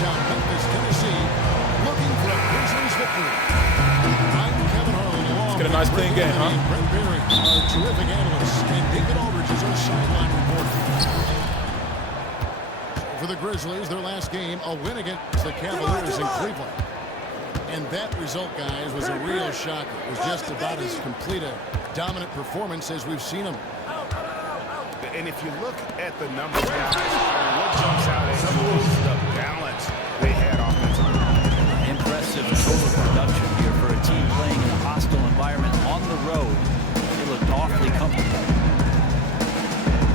downtown Memphis, Tennessee, looking for a Grizzlies victory. I'm Kevin Harlan, along Let's get a nice clean game, huh? Brent Berry, our terrific analyst, and David Aldridge is our sideline reporter. For the Grizzlies, their last game, a win against the Cavaliers in Cleveland. And that result, guys, was a real shocker. It was just about as complete a dominant performance as we've seen them. And if you look at the numbers, guys, what jumps out at you is the balance they had offensively. Impressive total production here for a team playing in a hostile environment on the road. They looked awfully comfortable.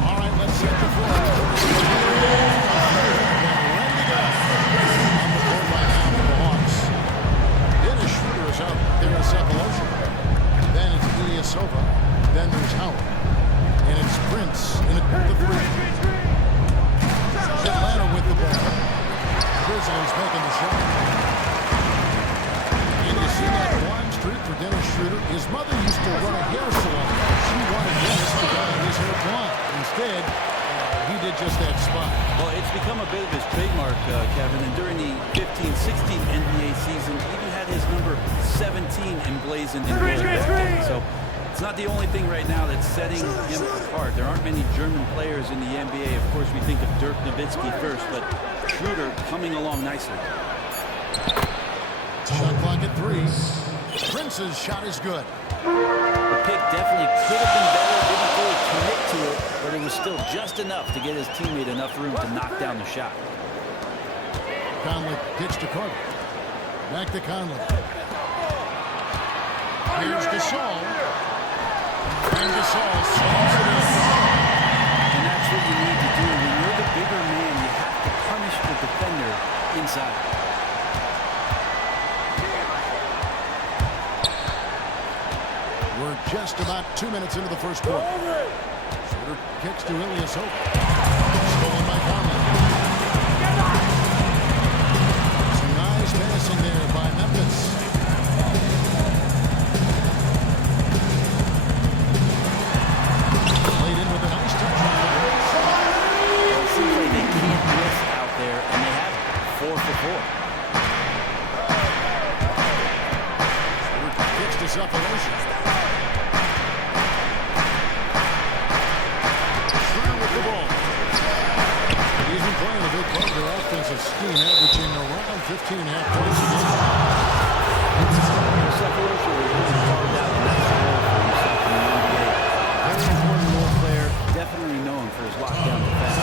All right, let's set the floor. Ready to go. On the board right now for the Hawks. Dennis Schroeder is out there in Cephalosha. Then it's Ilyasova. Then there's Howard. And it's Prince in at the three. Atlanta with the ball. Grizzlies making the shot. And you see that blind streak for Dennis Schroeder. His mother used to run a hair salon. She wanted Dennis to dye his hair blonde. Instead, he did just that spot. Well, it's become a bit of his trademark, Kevin, and during the 15-16 NBA season, even had his number 17 emblazoned in gold. So it's not the only thing right now that's setting him apart. There aren't many German players in the NBA. Of course, we think of Dirk Nowitzki first, but Schroeder coming along nicely. Shot clock at 3. Prince's shot is good. The pick definitely could have been better. Didn't fully commit to it, but it was still just enough to get his teammate enough room to knock down the shot. Conley pitch to Carter. Back to Conley. Here's Gasol. And Gasol slams it in. And that's what you need to do. When you're the bigger man, you have to punish the defender inside. We're just about 2 minutes into the first quarter. Schroeder kicks to Ilyasova. Stolen by Conley. Some nice passing there by Memphis. Played in with a nice touch. Well, it seems like they can't miss out there, and they have 4 for 4. Schroeder kicks to Cephalosha. Playing a big part of their offensive scheme, averaging around 15.5 points a game. Cephalosha really carved out a nice role for himself in the NBA. Very important role player, definitely known for his lockdown defense.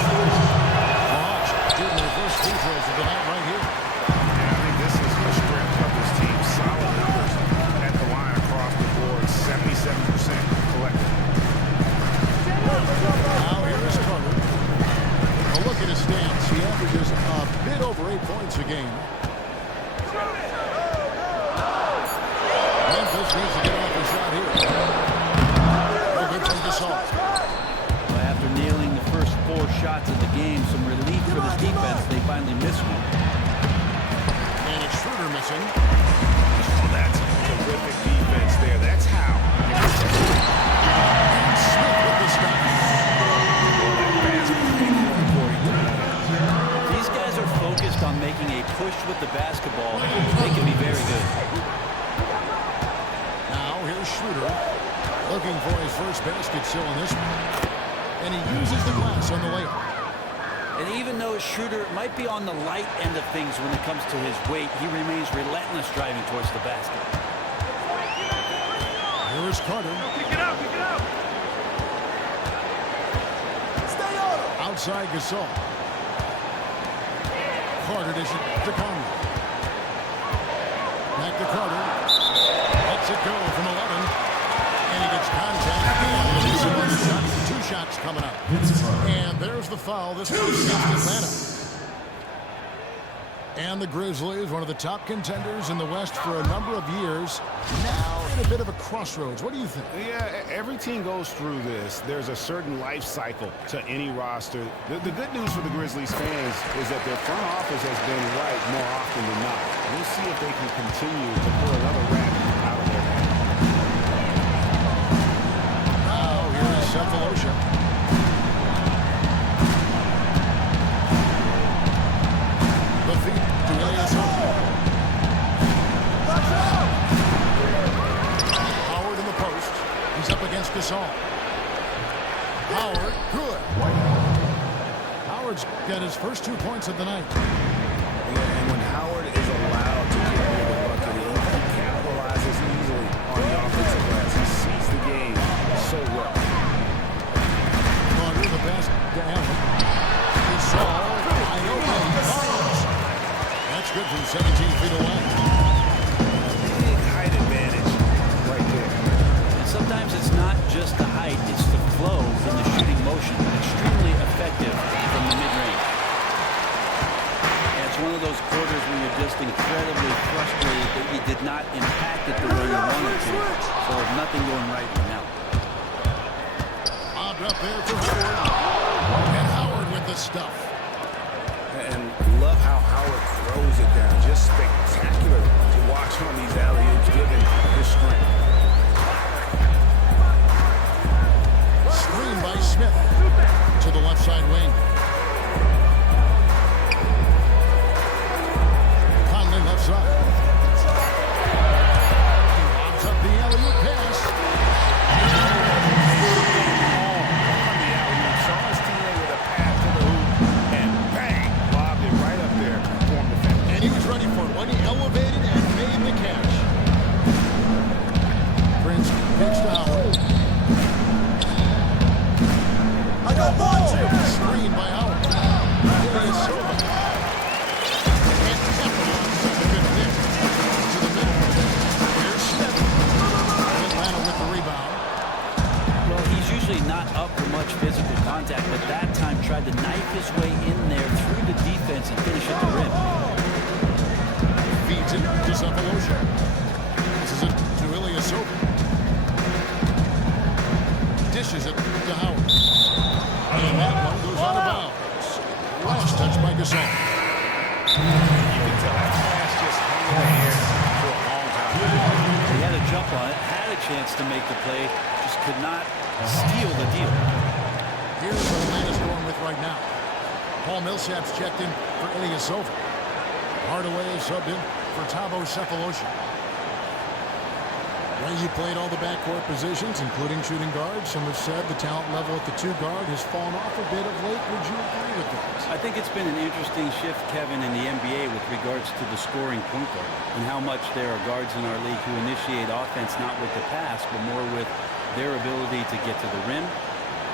Hawks shooting their first free throws of the night right here. Yeah, I think this is the strength of this team. Solid numbers at the line across the board. 77% collected. Now here is Carter. A look at his stats. He averages a bit over 8 points a game. Memphis needs to get off the shot here. Oh, good from Gasol. Well, after nailing the first 4 shots of the game, some relief for the defense. They finally missed one. And it's Schroeder missing. Oh, that's terrific defense there. That's how. And Smith with the stop. These guys are focused on making a push with the basketball. They can be very good. Now here's Schroeder looking for his first basket still in this one. And he uses the glass on the layup. And even though Schroeder might be on the light end of things when it comes to his weight, he remains relentless driving towards the basket. Here is Carter. Pick it up, pick it up. Outside Gasol. Carter dishes to Conley. Back to Carter. Lets it go from 11. And he gets contact. And he's another shot. 2 shots coming up. And there's the foul. This one is against Atlanta. And the Grizzlies, one of the top contenders in the West for a number of years, now at a bit of a crossroads. What do you think? Yeah, every team goes through this. There's a certain life cycle to any roster. The good news for the Grizzlies fans is that their front office has been right more often than not. We'll see if they can continue to pull another rabbit out of their hat. Now here is Cephalosha. The feet. Gasol. Howard, good. Howard's got his first 2 points of the night. Yeah, and when Howard is allowed to get near the bucket, he capitalizes easily on the offensive glass. He sees the game so well. Going with the pass to Allen. Gasol, wide open. Fires. That's good from 17 feet away. Big height advantage right there. And sometimes it's not just the height, it's the flow in the shooting motion. Extremely effective from the mid-range. And it's one of those quarters where you're just incredibly frustrated that you did not impact it the way you wanted to. So there's nothing going right now. Lobbed up there for Howard. And Howard with the stuff. And love how Howard throws it down. Just spectacular to watch on these alley-oops given his strength. Screen by Smith to the left side wing. Conley left side. He lobs up the alley-oop pass. On the alley-oop, saw his teammate with a pass to the hoop, and bang, lobbed it right up there for him to finish. And he was ready for it when he elevated and made the catch. Prince pitch to Howard. I got one. Screen by Howard. Here is Silva. And capitalized on the good pick. To the middle. Here's Smith. Atlanta with the rebound. Well, he's usually not up for much physical contact, but that time tried to knife his way in there through the defense and finish at the rim. Feeds it to Cephalosha. This is it to Ilyasova. Dishes it to Howard. And that one goes out of bounds. Last touch by Gasol. You can tell that pass just hanging in the air for a long time. He had a jump on it, had a chance to make the play, just could not steal the deal. Here's what Atlanta's going with right now. Paul Millsap's checked in for Ilyasova. Hardaway is subbed in for Thabo Cephalosha. Well, you played all the backcourt positions, including shooting guard. Some have said the talent level at the 2 guard has fallen off a bit of late. Would you agree with that? I think it's been an interesting shift, Kevin, in the NBA with regards to the scoring point guard and how much there are guards in our league who initiate offense not with the pass, but more with their ability to get to the rim,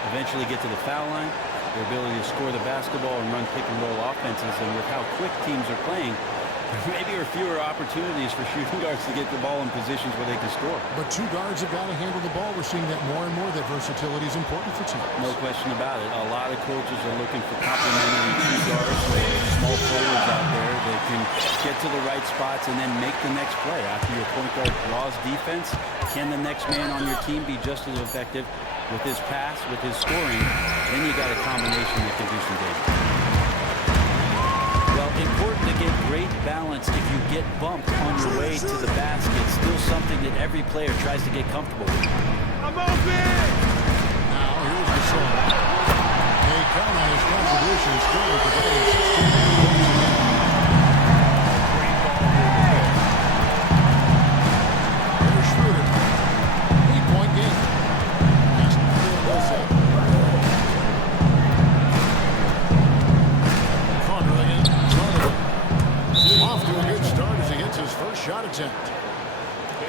eventually get to the foul line, their ability to score the basketball and run pick-and-roll offenses. And with how quick teams are playing, maybe there are fewer opportunities for shooting guards to get the ball in positions where they can score. But 2 guards have got to handle the ball. We're seeing that more and more, that versatility is important for teams. No question about it. A lot of coaches are looking for complementary 2 guards, small forwards out there that can get to the right spots and then make the next play. After your point guard draws defense, can the next man on your team be just as effective with his pass, with his scoring? Then you got a combination that can do some damage. Well, important to get great balance if you get bumped on your way to the basket. Still something that every player tries to get comfortable with. I'm open! Now, here's the song. They count on his contribution, still with the ball 16 points again. Great ball here. Here's Schroeder. 8-point game. Pass to Millsap. Conner again. Off to a good start as he hits his first shot attempt.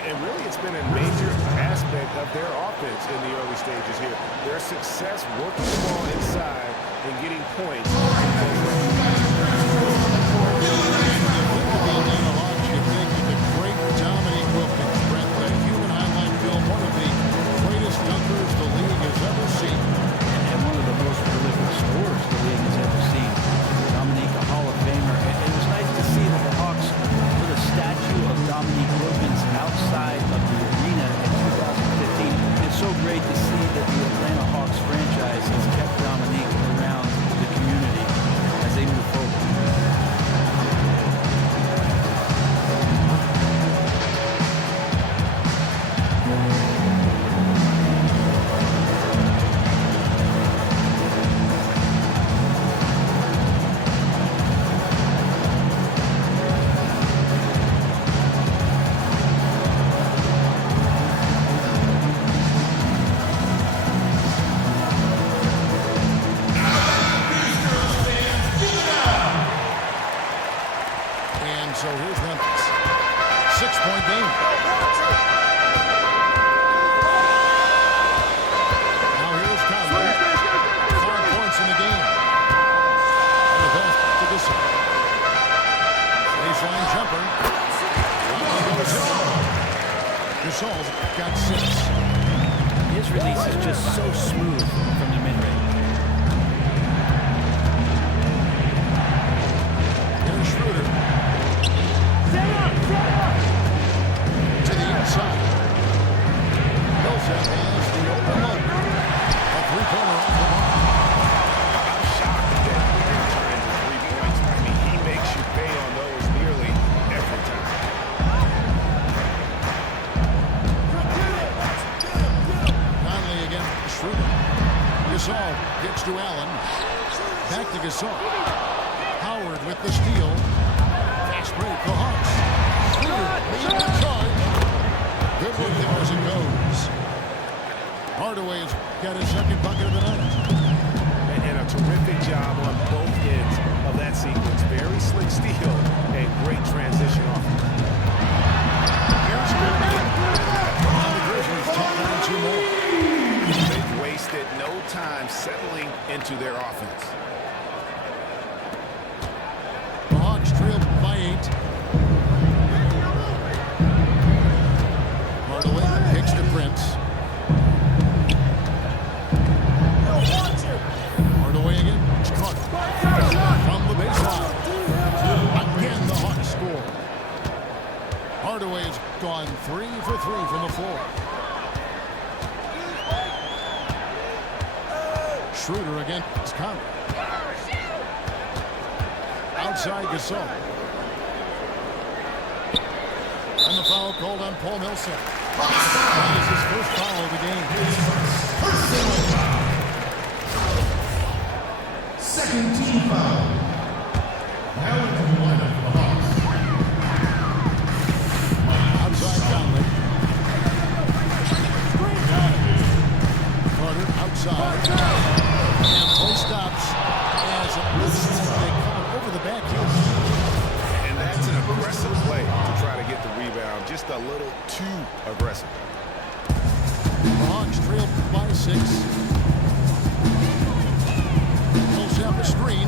And really, it's been a major aspect of their offense in the early stages here. Their success working the ball inside and getting points. You think that the great Dominique Wilkins, Brent, the human highlight film, one of the greatest dunkers the league has ever seen. And one of the most prolific scorers the league has ever seen. Dominique, a Hall of Famer. It was nice to see that the Hawks put a statue of Dominique Wilkins outside of the arena in 2015. It's so great to see that the Atlanta Hawks franchise has kept Dominique around the community as they move forward. And so here's Memphis. 6-point game. Now here's Conley. 5 points in the game. And the pass to Gasol. Baseline jumper. Gasol's got 6. His release is just so smooth from the mid-range. Here's Schroeder. To the inside. Millsap has the open look. A three-pointer off the mark. I'm shocked that he turns his 3 points. I mean, he makes you pay on those nearly every time. Conley again, Schroeder. Gasol gets to Allen. Back to Gasol. Howard with the steal. Fast break for Hawks. Schroeder leads the charge. Good work there as it goes. Hardaway's got his second bucket of the night. And a terrific job on both ends of that sequence. Very slick steal and great transition off. Here's Gordon. And the Grizzlies take down 2 more. They've wasted no time settling into their offense. The Hawks trailed by 8. Hardaway kicks to Prince. Hardaway again. It's caught from the baseline. Again, the Hawks score. Hardaway's gone 3 for 3 from the floor. Schroeder again. It's Conley. Outside Gasol. And the foul called on Paul Millsap. That is his first foul of the game. Second team foul. Now into the lineup for the Hawks. Outside Conley. Carter outside. And play stops as they come over the back heel. And that's an aggressive play to try to get the rebound. Just a little too aggressive. The Hawks trail by 6. Millsap a screen.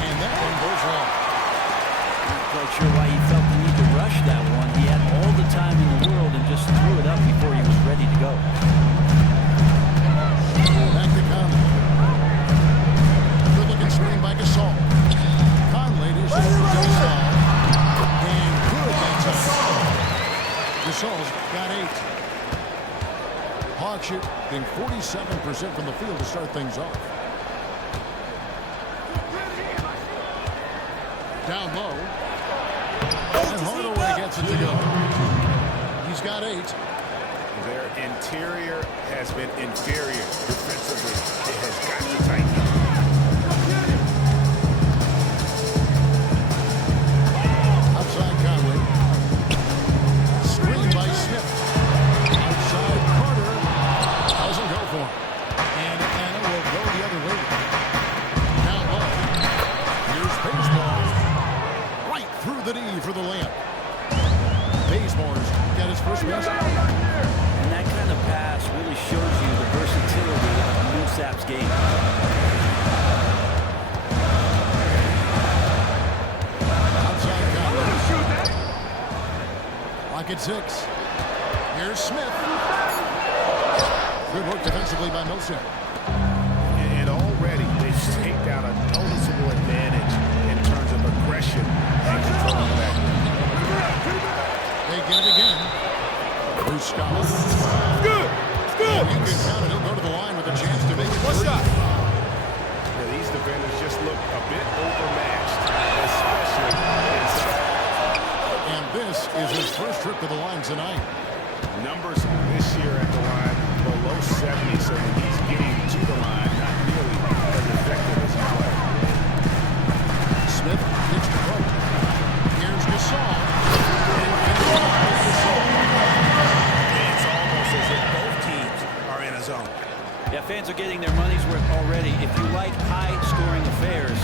And that one goes long. Not quite sure why he felt the need to rush that one. He had all the time in the world and just threw it up before he was ready to go. Back to Conley. Good-looking screen by Gasol. Conley to Gasol. And good, that's a foul. Gasol's got 8. Hawks shooting 47% from the field to start things off. Down low. And Hardaway gets it to go. He's got 8. Their interior has been inferior defensively. It has got to tighten up. Outside Conley. Screen by Smith. Outside Carter. Doesn't go for him. And Atlanta will go the other way. Down low. Here's baseball. Right through the knee for the layup. Basemore's got his first basket. And that kind of pass really shows you the versatility of Millsap's game. Outside Conley. Lock at 6. Here's Smith. Good work defensively by Millsap. And already they've staked out a noticeable advantage in terms of aggression and control of the back. They get it again. Bruce Scott. Good. You can count it. He'll go to the line with a chance to make it. What's up? These defenders just look a bit overmatched, especially inside. And this is his first trip to the line tonight. Numbers this year at the line below 70, so when he's getting to the line, not nearly as effective as he was. Smith gets to Carter. Here's Gasol. It's almost as if both teams are in a zone. Yeah, fans are getting their money's worth already. If you like high-scoring affairs,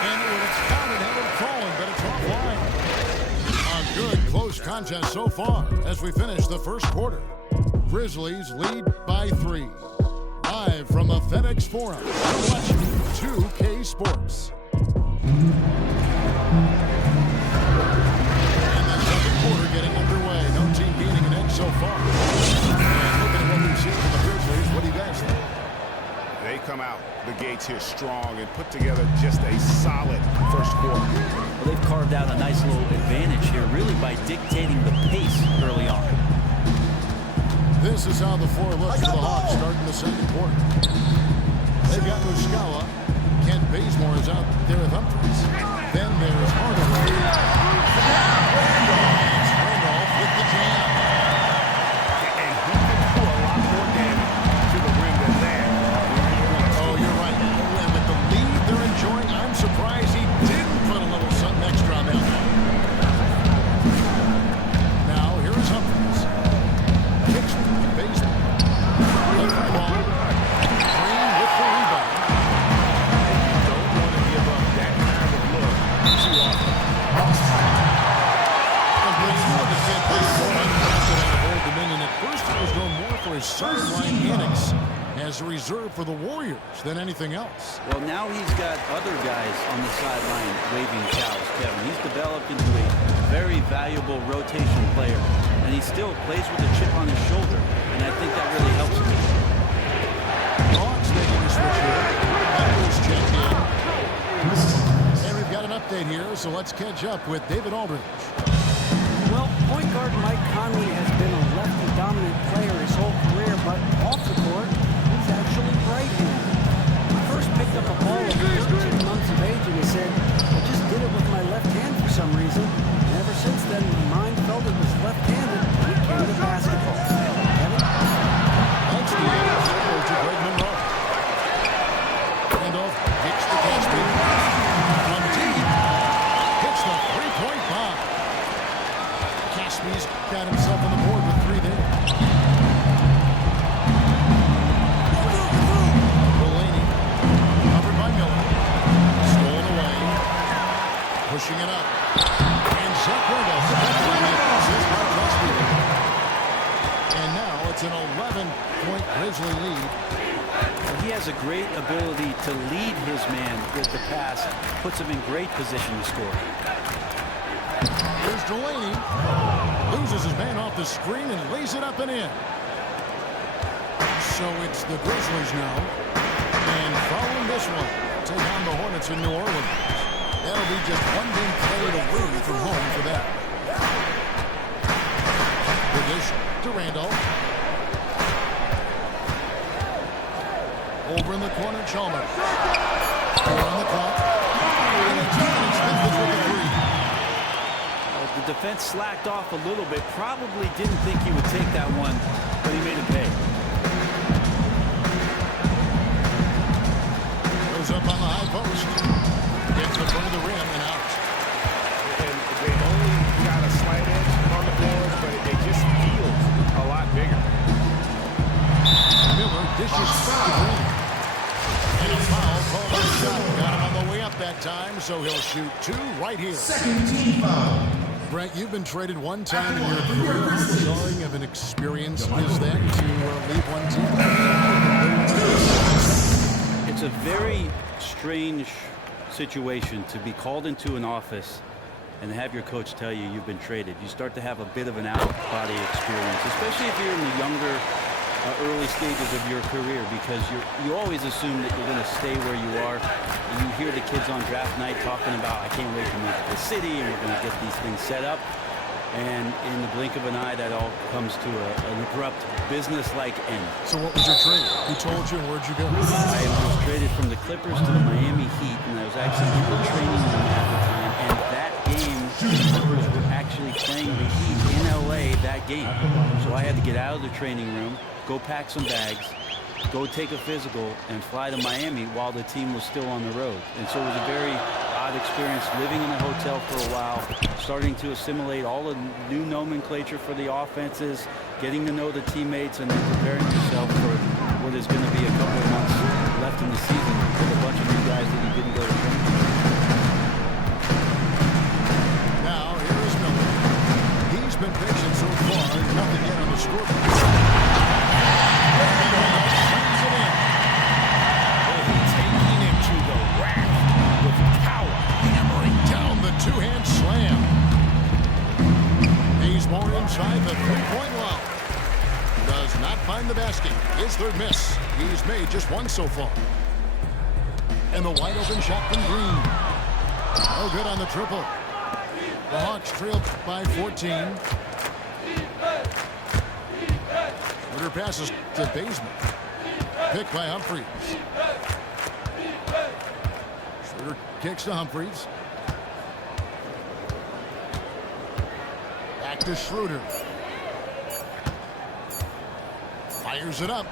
And when it's counted, had it fallen, but it's offline. A good close contest so far as we finish the first quarter. Grizzlies lead by 3. Live from the FedEx Forum, you're watching 2K Sports. And the second quarter getting underway. No team gaining an edge so far. And looking at what we've seen from the Grizzlies, what do you guys think? They come out the gates here strong and put together just a solid first quarter. Well, they've carved out a nice little advantage here, really by dictating the pace early on. This is how the floor looks for the Hawks starting the second quarter. They've got Muscala. Kent Bazemore is out there with Humphries. Then there's Hardaway. It's Randolph with the jam. And he can do a lot more damage to the rim than that. Oh, you're right. And with the lead they're enjoying, I'm surprised he didn't put a little something extra on that. Now, here's Humphries. Kicks to Bazemore. Left the ball. Green with the rebound. You don't want to give up that kind of look too often. And Bazemore, the kid, plays for undrafted out of Old Dominion. At first, he was known more for his sideline antics as a reserve for the Warriors than anything else. Well, now he's got other guys on the sideline waving towels, Kevin. He's developed into a very valuable rotation player, and he still plays with a chip on his shoulder, and I think that really helps him. Hawks making a switch here. Edwards checked in. And we've got an update here, so let's catch up with David Aldridge. Well, point guard Mike Conley has been a lefty-dominant player his whole career, but off the court, he's actually right-handed. He first picked up a ball at 13 months of age, and he said, I just did it with my left hand for some reason. And ever since then, my mind felt it was left-handed, and it came to basketball. Kevin? That's the over to Greg Monroe. Randolph kicks to Caspi. From deep. Hits the three-point bomb. Caspi's got himself on the board with 3 there. Delaney, covered by Miller. Stolen away. Pushing it up. And Zach Randolph. And now it's an 11-point Grizzly lead. He has a great ability to lead his man with the pass, puts him in great position to score. Here's Delaney. Loses his man off the screen and lays it up and in. So it's the Grizzlies now. And following this one, take on the Hornets in New Orleans. That'll be just one game played away from home for that. The dish to Randolph. Over in the corner, Chalmers. On the clock. And it's Memphis with the 3. The defense slacked off a little bit. Probably didn't think he would take that one, but he made it pay. Goes up on the high post. Gets in front of the rim and out. And they only got a slight edge on the boards, but it just feels a lot bigger. Miller dishes to Green. And a foul called on the shot. Got him on the way up that time, so he'll shoot 2 right here. Second team foul. Brent, you've been traded one time in your career. How jarring of an experience is that to leave one team? It's a very strange situation to be called into an office and have your coach tell you you've been traded. You start to have a bit of an out-of-body experience, especially if you're in the younger, early stages of your career, because you always assume that you're going to stay where you are. You hear the kids on draft night talking about, I can't wait to move to the city, and we're going to get these things set up. And in the blink of an eye, that all comes to an abrupt business-like end. So what was your trade? Who told you and where'd you go? I was traded from the Clippers to the Miami Heat, and I was actually in the training room at the time. And that game, the Clippers were actually playing the Heat in LA that game. So I had to get out of the training room, go pack some bags, go take a physical, and fly to Miami while the team was still on the road. And so it was a very odd experience living in a hotel for a while, starting to assimilate all the new nomenclature for the offenses, getting to know the teammates, and then preparing yourself for what is going to be a couple of months left in the season with a bunch of new guys that you didn't go to training. the basket. His third miss. He's made just one so far. And the wide open shot from Green. No good on the triple. The Hawks trail by 14. Schroeder passes to Bazemore. Picked by Humphries. Schroeder kicks to Humphries. Back to Schroeder. Fires it up.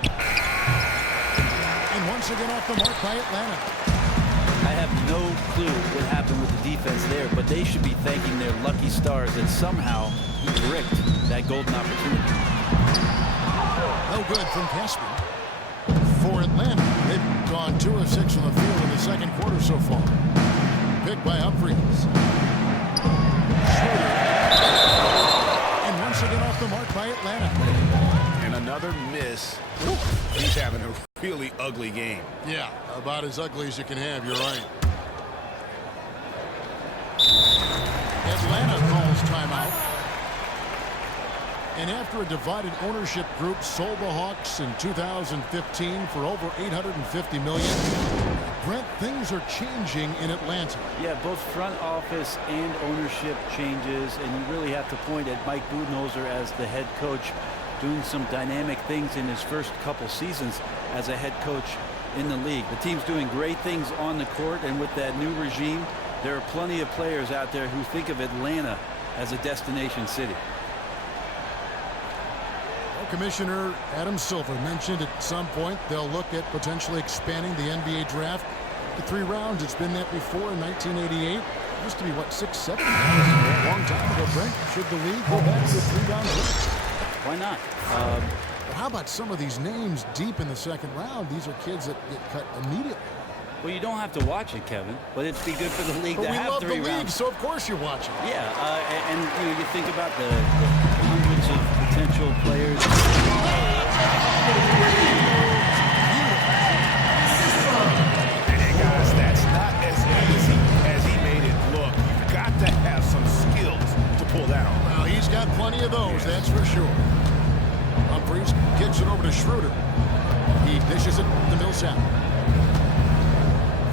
And once again off the mark by Atlanta. I have no clue what happened with the defense there, but they should be thanking their lucky stars that somehow he bricked that golden opportunity. No good from Casper. For Atlanta, they've gone 2 of 6 from the field in the second quarter so far. Picked by Humphries. Schroeder. And once again off the mark by Atlanta. And another miss. He's having a really ugly game. Yeah, about as ugly as you can have, you're right. Atlanta calls timeout. And after a divided ownership group sold the Hawks in 2015 for over $850 million, Brent, things are changing in Atlanta. Yeah, both front office and ownership changes, and you really have to point at Mike Budenholzer as the head coach, doing some dynamic things in his first couple seasons as a head coach in the league. The team's doing great things on the court, and with that new regime, there are plenty of players out there who think of Atlanta as a destination city. Commissioner Adam Silver mentioned at some point they'll look at potentially expanding the NBA draft to 3 rounds. It's been that before in 1988. It used to be, what, 6, 7 rounds? A long time ago, Brent. Should the league go back to a 3-round draft? Why not? But how about some of these names deep in the second round? These are kids that get cut immediately. Well, you don't have to watch it, Kevin, but it'd be good for the league to have 3 rounds. We love the league, so of course you watch it. Yeah, and you know, you think about the hundreds of potential players. And guys, that's not as easy as he made it look. You've got to have some skills to pull that off. Well, he's got plenty of those, that's for sure. Humphries kicks it over to Schroeder. He dishes it to Millsap.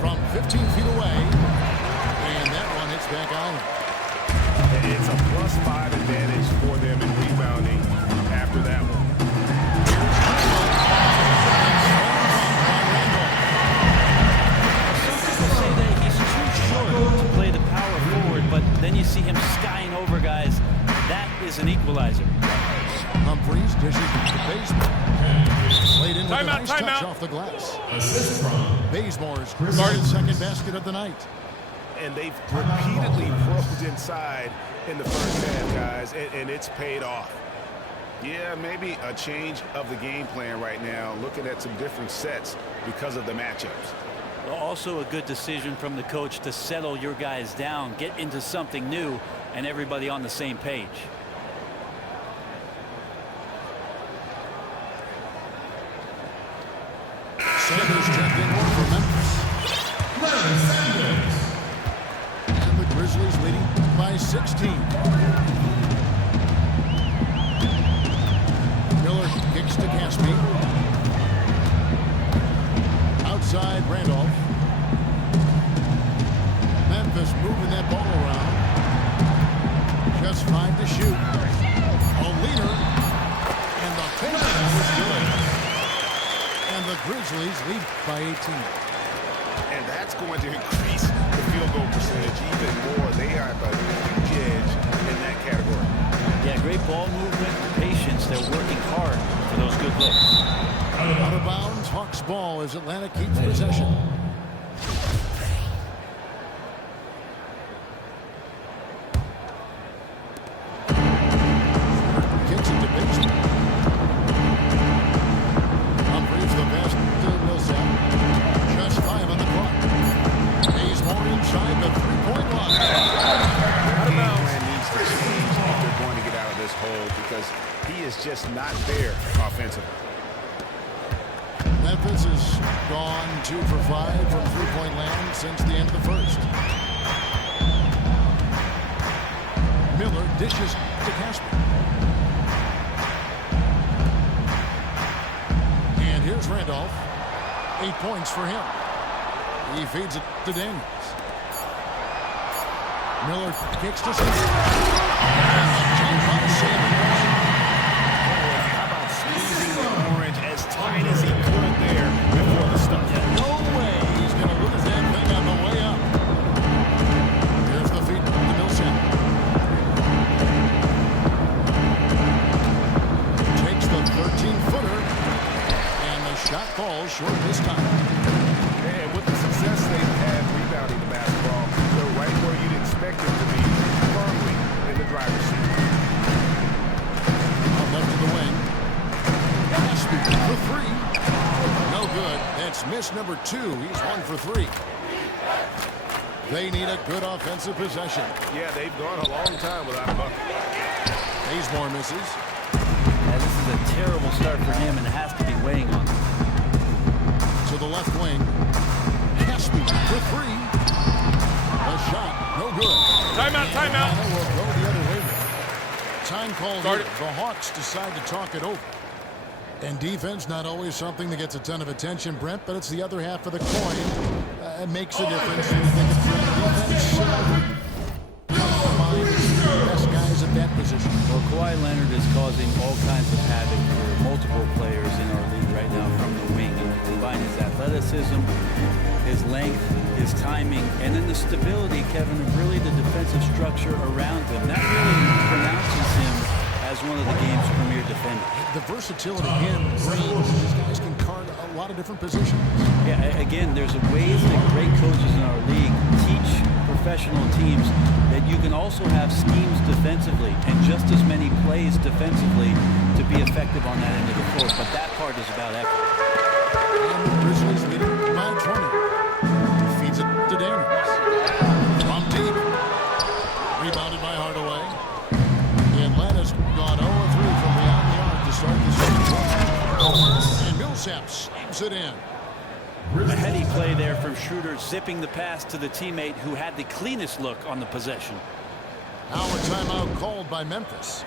From 15 feet away, and that one hits back Island. It's a +5 advantage for them in rebounding after that one. Some people say that he's too short to play the power forward, but then you see him skying over guys. That is an equalizer. Humphries dishes to Bazemore. Played in with a nice touch off the glass. Bazemore's guarded second basket of the night. And they've repeatedly probed inside in the first half, guys, and it's paid off. Yeah, maybe a change of the game plan right now, looking at some different sets because of the matchups. Also a good decision from the coach to settle your guys down, get into something new, and everybody on the same page. Sanders checked in for Memphis. And the Grizzlies leading by 16. Miller kicks to Caspi. Outside Randolph. Memphis moving that ball around. Just 5 to shoot. A leader. And the finish is good. And the Grizzlies lead by 18. And that's going to increase the field goal percentage even more. They are at a huge edge in that category. Yeah, great ball movement, patience. They're working hard for those good looks. Out of bounds, Hawks ball as Atlanta keeps possession. Kicks it to Bazemore. Humphries the pass to Millsap. Just 5 on the clock. Bazemore inside the 3-point line. Their game plan needs to change if they're going to get out of this hole because he is just not there offensively. Memphis has gone 2 for 5 from 3-point land since the end of the first. Miller dishes to Casper. Here's Randolph. 8 points for him. He feeds it to Daniels. Miller kicks to How about squeezing the orange as tight as he could there before the stuff? No way he's going to lose that thing on the way up. Here's the feed to Millsap. Takes the 13-footer, and the shot falls short this time. And with the success they've had rebounding the basketball, they're right where you'd expect them to be, firmly in the driver's seat. Left to the wing. For three. No good. That's miss number 2. He's 1 for 3. They need a good offensive possession. Yeah, they've gone a long time without a bucket. Bazemore misses. Yeah, this is a terrible start for him, and it has to be weighing on him. To the left wing. Caspi for 3. A shot. No good. Timeout, timeout. Will go the other way. Time called. Start here. it. The Hawks decide to talk it over. And defense, not always something that gets a ton of attention, Brent, but it's the other half of the coin. It makes a difference. When you think of defense, comes to mind the best guys at that position. Well, Kawhi Leonard is causing all kinds of havoc for multiple players in our league right now from the wing. And you combine his athleticism, his length, his timing, and then the stability, Kevin, of really the defensive structure around him. That really pronounces him as one of the game's premier defenders. The versatility in range, these guys can card a lot of different positions. Yeah, again, there's ways that great coaches in our league teach professional teams that you can also have schemes defensively and just as many plays defensively to be effective on that end of the floor. But that part is about effort. And the Grizzlies leading by 20. Feeds it to Daniels. From deep. Rebounded by Hardaway. The Atlanta's gone 0-3 from beyond the arc to start the season. And Millsap slams it in. A heady play there from Schroeder, zipping the pass to the teammate who had the cleanest look on the possession. Now a timeout called by Memphis.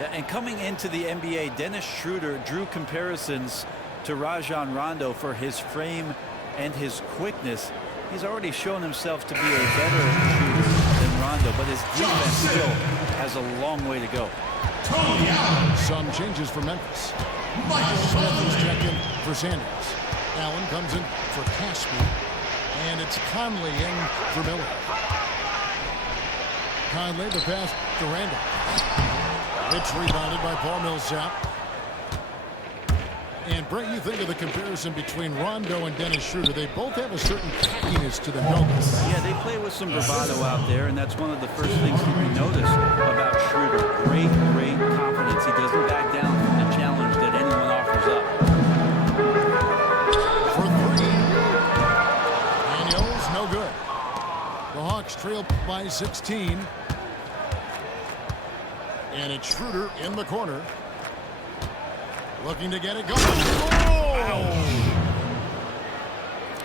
Yeah, and coming into the NBA, Dennis Schroeder drew comparisons to Rajon Rondo for his frame and his quickness. He's already shown himself to be a better shooter than Rondo, but his defense still has a long way to go. Some changes for Memphis. Michael Smith is checked in for Sanders. Allen comes in for Caspi. And it's Conley in for Miller. Conley, the pass to Randall. It's rebounded by Paul Millsap. And Brent, you think of the comparison between Rondo and Dennis Schroeder. They both have a certain cockiness to them, don't they? Yeah, they play with some bravado out there, and that's one of the first things that we notice about Schroeder. Great confidence. He doesn't back down from the challenge that anyone offers up. For 3. Daniels, no good. The Hawks trail by 16. And it's Schroeder in the corner. Looking to get it going. Oh!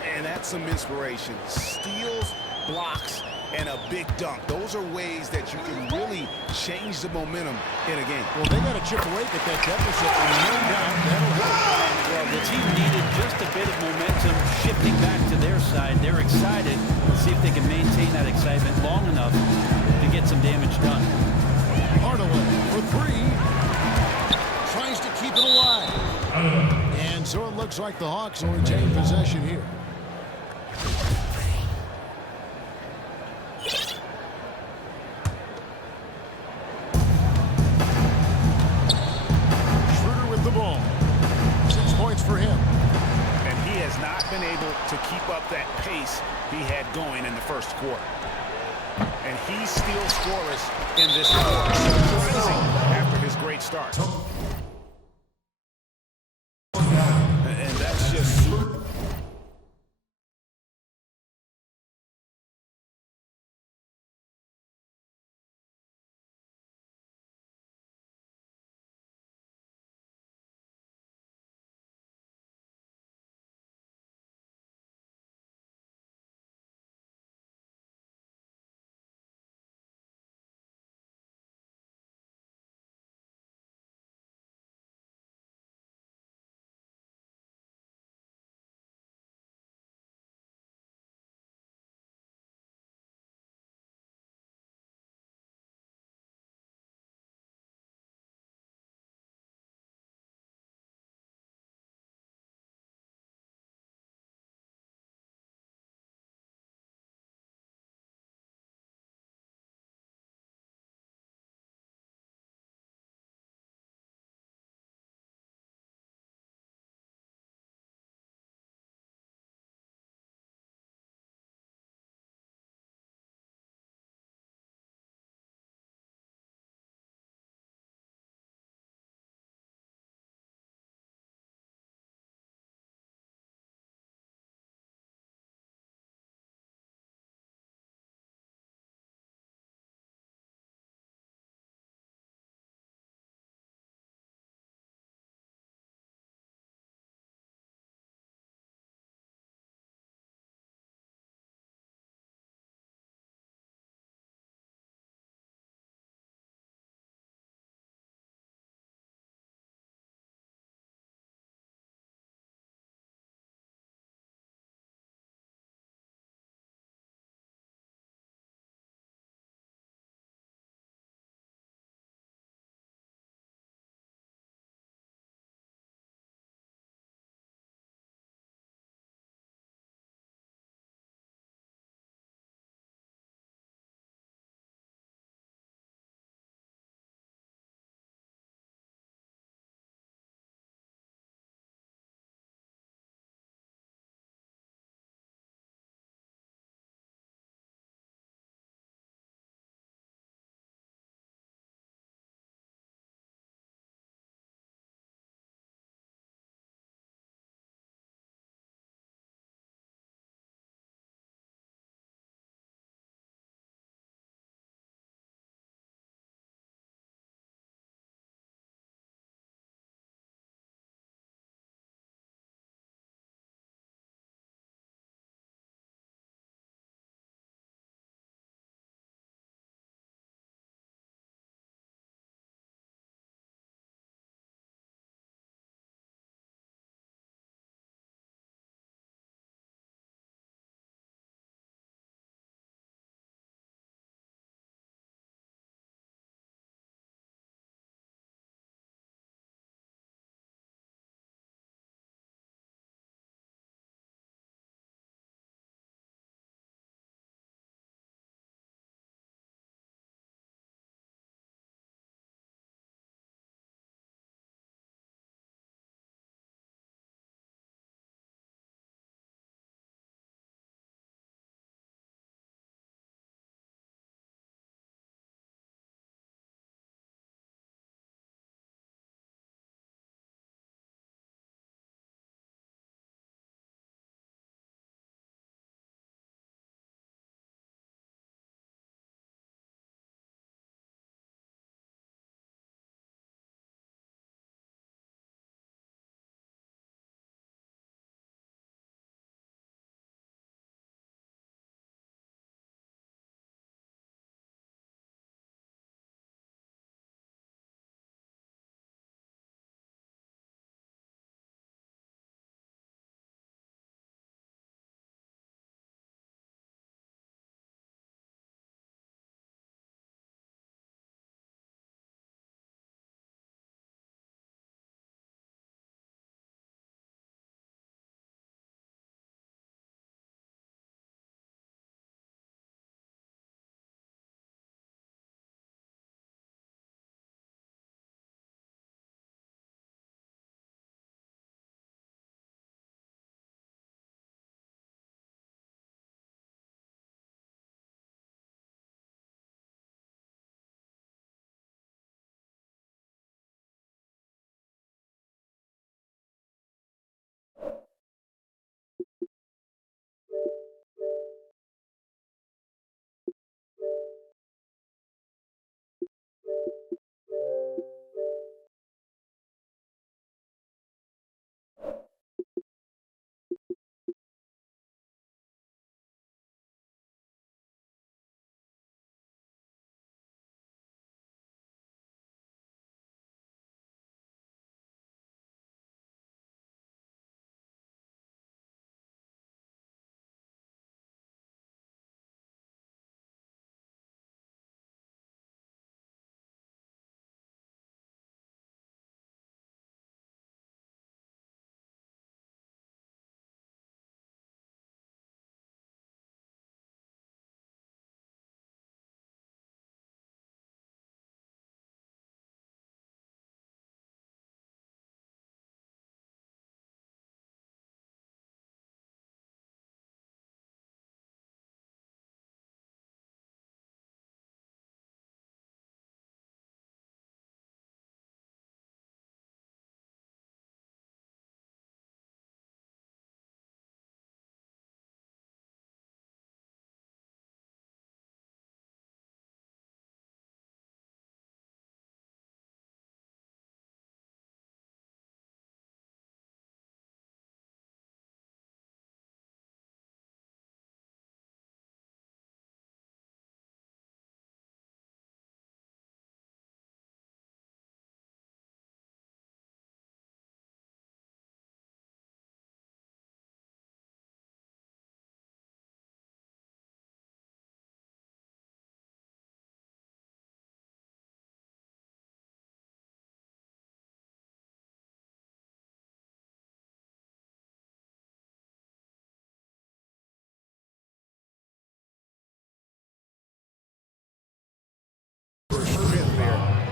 And that's some inspiration. Steals, blocks, and a big dunk. Those are ways that you can really change the momentum in a game. Well, they got to chip away at that deficit, and no doubt that'll help. Well, the team needed just a bit of momentum shifting back to their side. They're excited. Let's see if they can maintain that excitement long enough to get some damage done. Hardaway for 3. Tries to keep it alive. And so it looks like the Hawks will retain possession here. Schroeder with the ball. 6 points for him. And he has not been able to keep up that pace he had going in the first quarter. And he's still scoreless in this quarter. Surprising after his great start. And that's just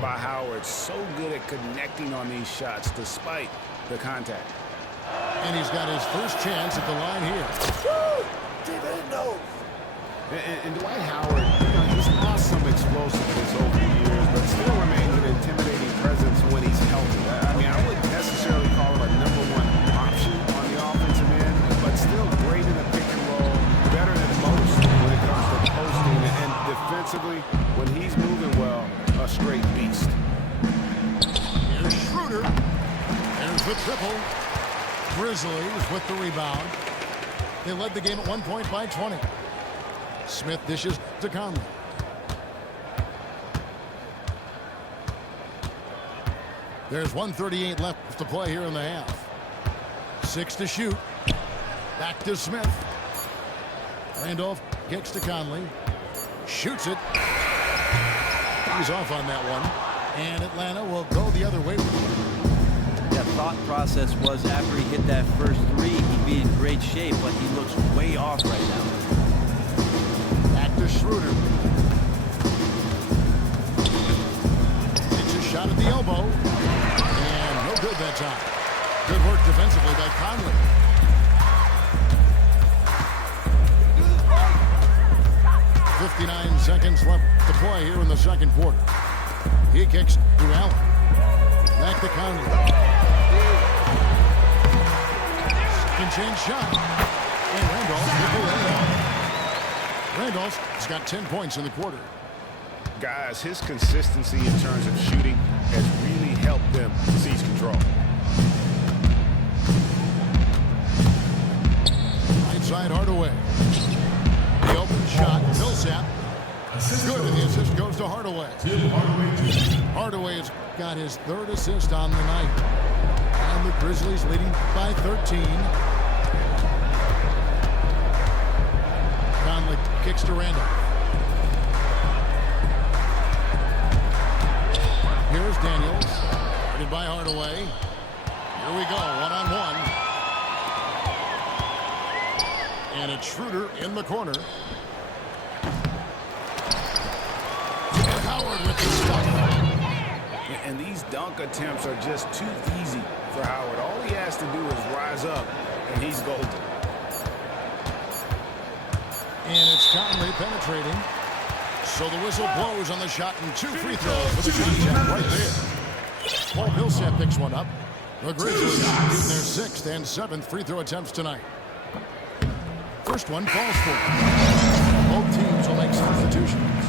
by Howard. So good at connecting on these shots despite the contact. And he's got his first chance at the line here. And Dwight Howard, he's lost some explosiveness over the years, but still remains an intimidating presence when he's healthy. I mean, I wouldn't necessarily call him a #1 option on the offensive end, but still great in the pick and roll, better than most when it comes to posting, and defensively, when he's moving well, a straight beast. Here's Schroeder. There's the triple. Grizzlies with the rebound. They led the game at 1 point by 20. Smith dishes to Conley. There's 1:38 left to play here in the half. 6 to shoot. Back to Smith. Randolph kicks to Conley. Shoots it. He's off on that one. And Atlanta will go the other way with it. That thought process was after he hit that first three, he'd be in great shape, but he looks way off right now. Back to Schroeder. It's a shot at the elbow. And no good that time. Good work defensively by Conley. .59 seconds left to play here in the second quarter. He kicks to Allen. Back to Conley. Can change shot. And Randolph's got 10 points in the quarter. Guys, his consistency in terms of shooting has really helped them seize control. Right side Hardaway. The open shot, Millsap. Good, and the assist goes to Hardaway. Hardaway has got his third assist on the night. And the Grizzlies leading by 13. Conley kicks to Randolph. Here's Daniels. Guarded by Hardaway. Here we go, one-on-one. And it's Schroeder in the corner. Howard with the stuff. And these dunk attempts are just too easy for Howard. All he has to do is rise up, and he's golden. And it's Conley penetrating. So the whistle blows on the shot, and 2 free throws for the contact right there. Paul Millsap picks one up. The Grizzlies shooting their 6th and 7th free throw attempts tonight. First one falls for. Both teams will make substitutions.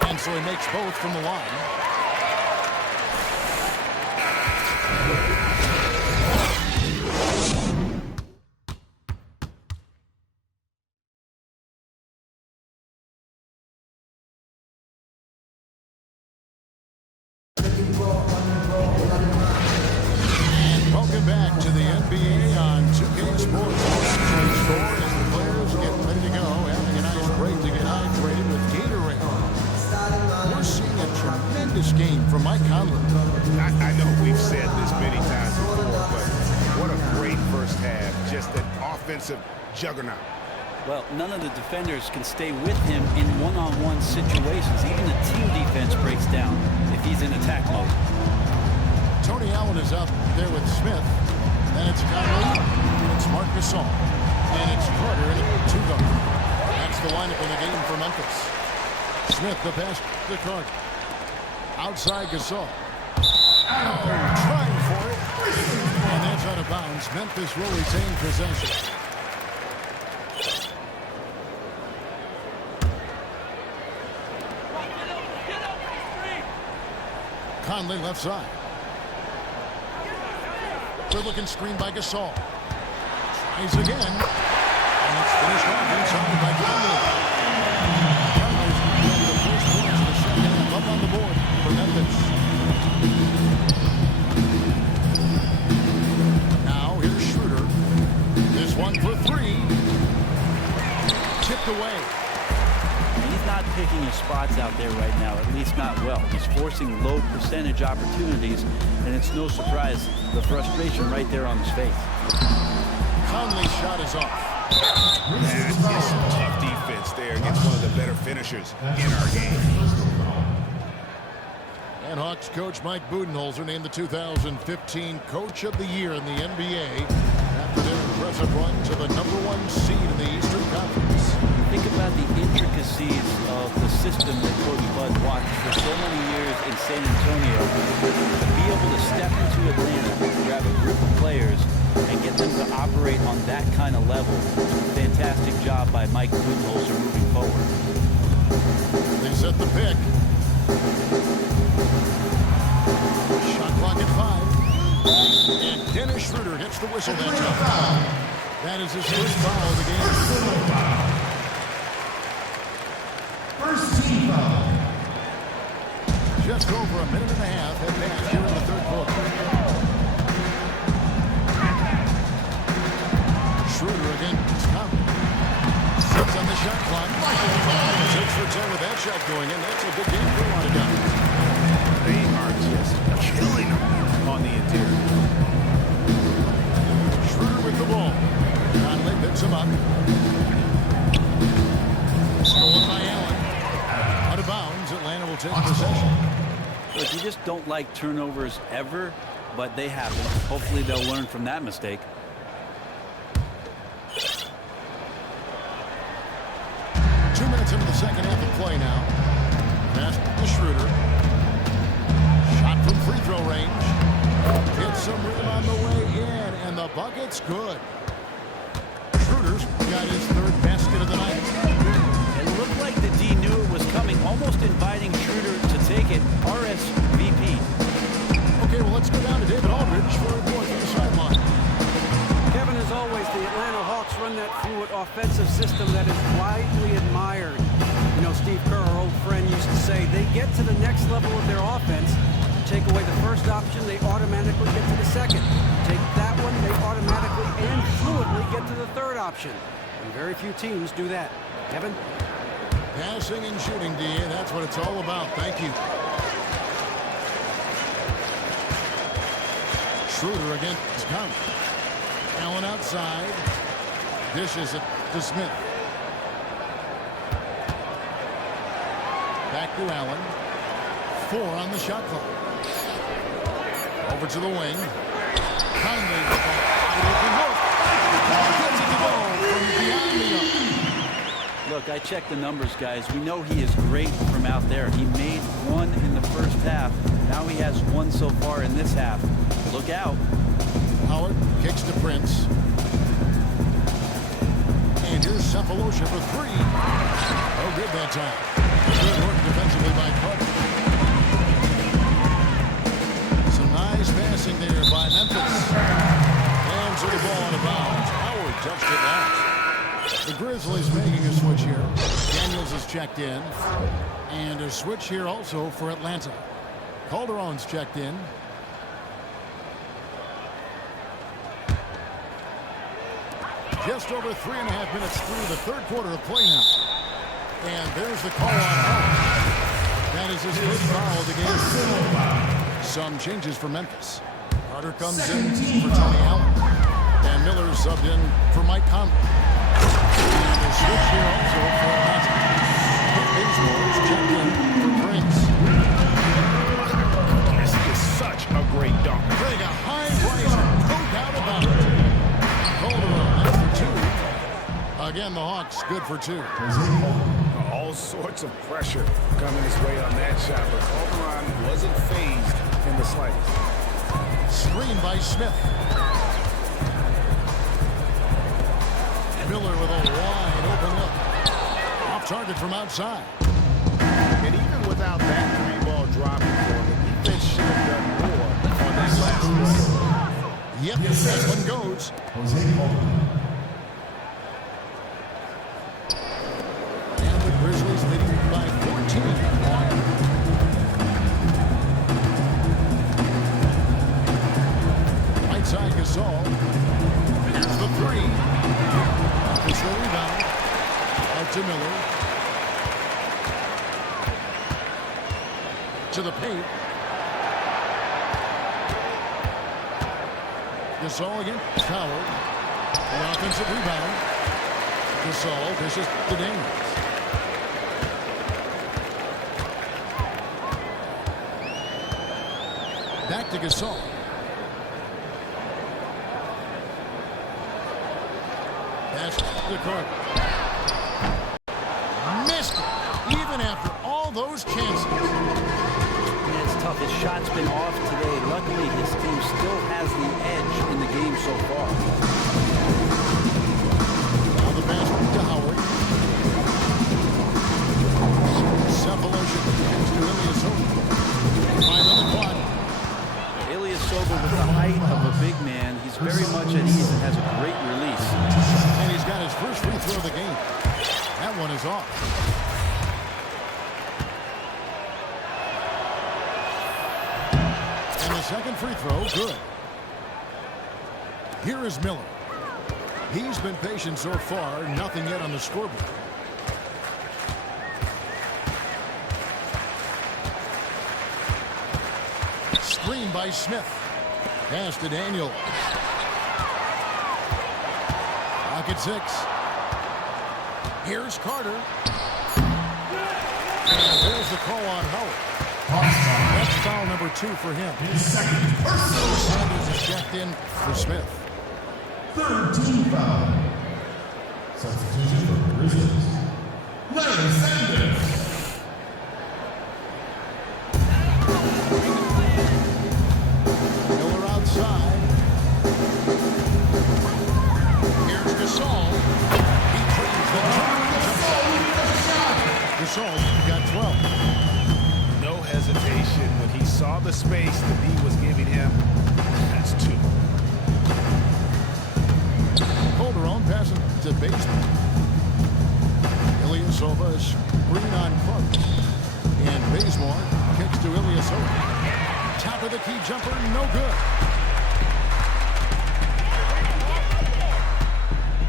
And so he makes both from the line. Welcome back to the NBA on 2K Sports. Score as the players get ready to go, having a nice break to get hydrated with Gatorade. We're seeing a tremendous game from Mike Conley. I know we've said this many times before, but what a great first half. Just an offensive juggernaut. Well, none of the defenders can stay with him in one-on-one situations. Even the team defense breaks down if he's in attack mode. Tony Allen is up there with Smith. Then it's Conley. It's Marc Gasol. And it's Carter in a 2-guard. That's the lineup in the game for Memphis. Smith, the pass to Carter. Outside Gasol. Trying for it. And that's out of bounds. Memphis will retain possession. Conley left side. Good looking screen by Gasol. Tries again. And it's finished off inside by Conley. Conley's getting the first points of the second half up on the board for Memphis. Now here's Schroeder. This one for 3. Tipped away. He's not picking his spots out there right now, at least not well. He's forcing low percentage opportunities, and it's no surprise the frustration right there on his face. Conley's shot is off. That is some tough defense there against one of the better finishers in our game. And Hawks coach Mike Budenholzer named the 2015 Coach of the Year in the NBA after their impressive run to the #1 seed in the Eastern Conference. Think about the intricacies of the system that Coach Bud watched for so many years in San Antonio. To be able to step into Atlanta, grab a group of players, and get them to operate on that kind of level. Fantastic job by Mike Budenholzer moving forward. They set the pick. Shot clock at 5. And Dennis Schroeder gets the whistle that time. That is his first foul of the game. First team foul. Just over a minute and a half had passed here in the third quarter. Schroeder again is coming. 6 on the shot clock. 6 for 10 with that shot going in. That's a good game for a lot of guys. They are just killing them on the interior. Schroeder with the ball. Conley picks him up. Stolen by Allen. Out of bounds. Atlanta will take possession. Look, you just don't like turnovers ever, but they happen. Hopefully they'll learn from that mistake. 2 minutes into the second half of play now. Pass to Schroeder. Shot from free throw range. Gets some rhythm on the way in, and the bucket's good. Schroeder's got his third basket of the night. It looked like the D knew it was coming, almost inviting Schroeder to take it. RSVP. Okay, well, let's go down to David Aldridge for a report from the sideline. Kevin, as always, the Atlanta Hawks run that fluid offensive system that is widely admired. You know, Steve Kerr, our old friend, used to say they get to the next level of their offense. Take away the first option, they automatically get to the second. Take that one, they automatically and fluidly get to the third option. And very few teams do that. Kevin? Passing and shooting, D.A. That's what it's all about. Thank you. Schroeder against Conley. Allen outside. Dishes it to Smith. Back to Allen. 4 on the shot clock. Over to the wing. Conley with a wide open look. Gets it to go from beyond the arc. Look, I checked the numbers, guys. We know he is great from out there. He made 1 in the first half. Now he has 1 so far in this half. Look out. Howard kicks to Prince. And here's Cephalosha for 3. Oh, good that time. Good work defensively by Carter. Some nice passing there by Memphis. Hands the ball out of bounds. Howard touched it last. The Grizzlies making a switch here. Daniels is checked in. And a switch here also for Atlanta. Calderon's checked in. Just over 3.5 minutes through the third quarter of play now. And there's the call on Howard. That is his first foul of the game. Some changes for Memphis. Carter comes in for Tony Allen. And Miller subbed in for Mike Conley. And a switch here also for Atlanta. Bazemore is checked in for Prince. This is such a great dunk. Bring a high riser. No doubt about it. Calderon, that's for 2. Again, the Hawks good for 2. All sorts of pressure coming his way on that shot, but Calderon wasn't phased in the slightest. Screen by Smith. Miller with a wide open look. Off target from outside. And even without that 3-ball dropping for him, the defense should have done more on that last play. Yep, that one goes. And the Grizzlies leading by 14. Right side Gasol. Here's the 3. It's the rebound. Out to Miller. To the paint. Gasol again. Howard. The offensive rebound. Gasol dishes to Daniels. Back to Gasol. Pass to Carter. Missed it, even after all those chances. Yeah, it's tough. His shot's been off today. Luckily, his team still has the edge in the game so far. Now the pass to Howard. Cephalosha gives to Ilyasova. 5 on the clock. Ilyasova, with the height of a big man, he's very much at ease and has a great release. And he's got his first free throw of the game. That one is off. And the second free throw, good. Here is Miller. He's been patient so far, nothing yet on the scoreboard. Screen by Smith. Pass to Daniel. Pocket 6. Here's Carter. And there's the call on Howard. That's foul number 2 for him. Sanders is checked in for Smith. Third team foul. Substitution for the Grizzlies. Larry Sanders. Miller outside. Here's Gasol. He trains the Gasol got 12. No hesitation when he saw the space that he was giving him. That's 2. Calderon passing to basement. Ilyasova screen on Clark. And Bazemore kicks to Ilyasova. Top of the key jumper, no good.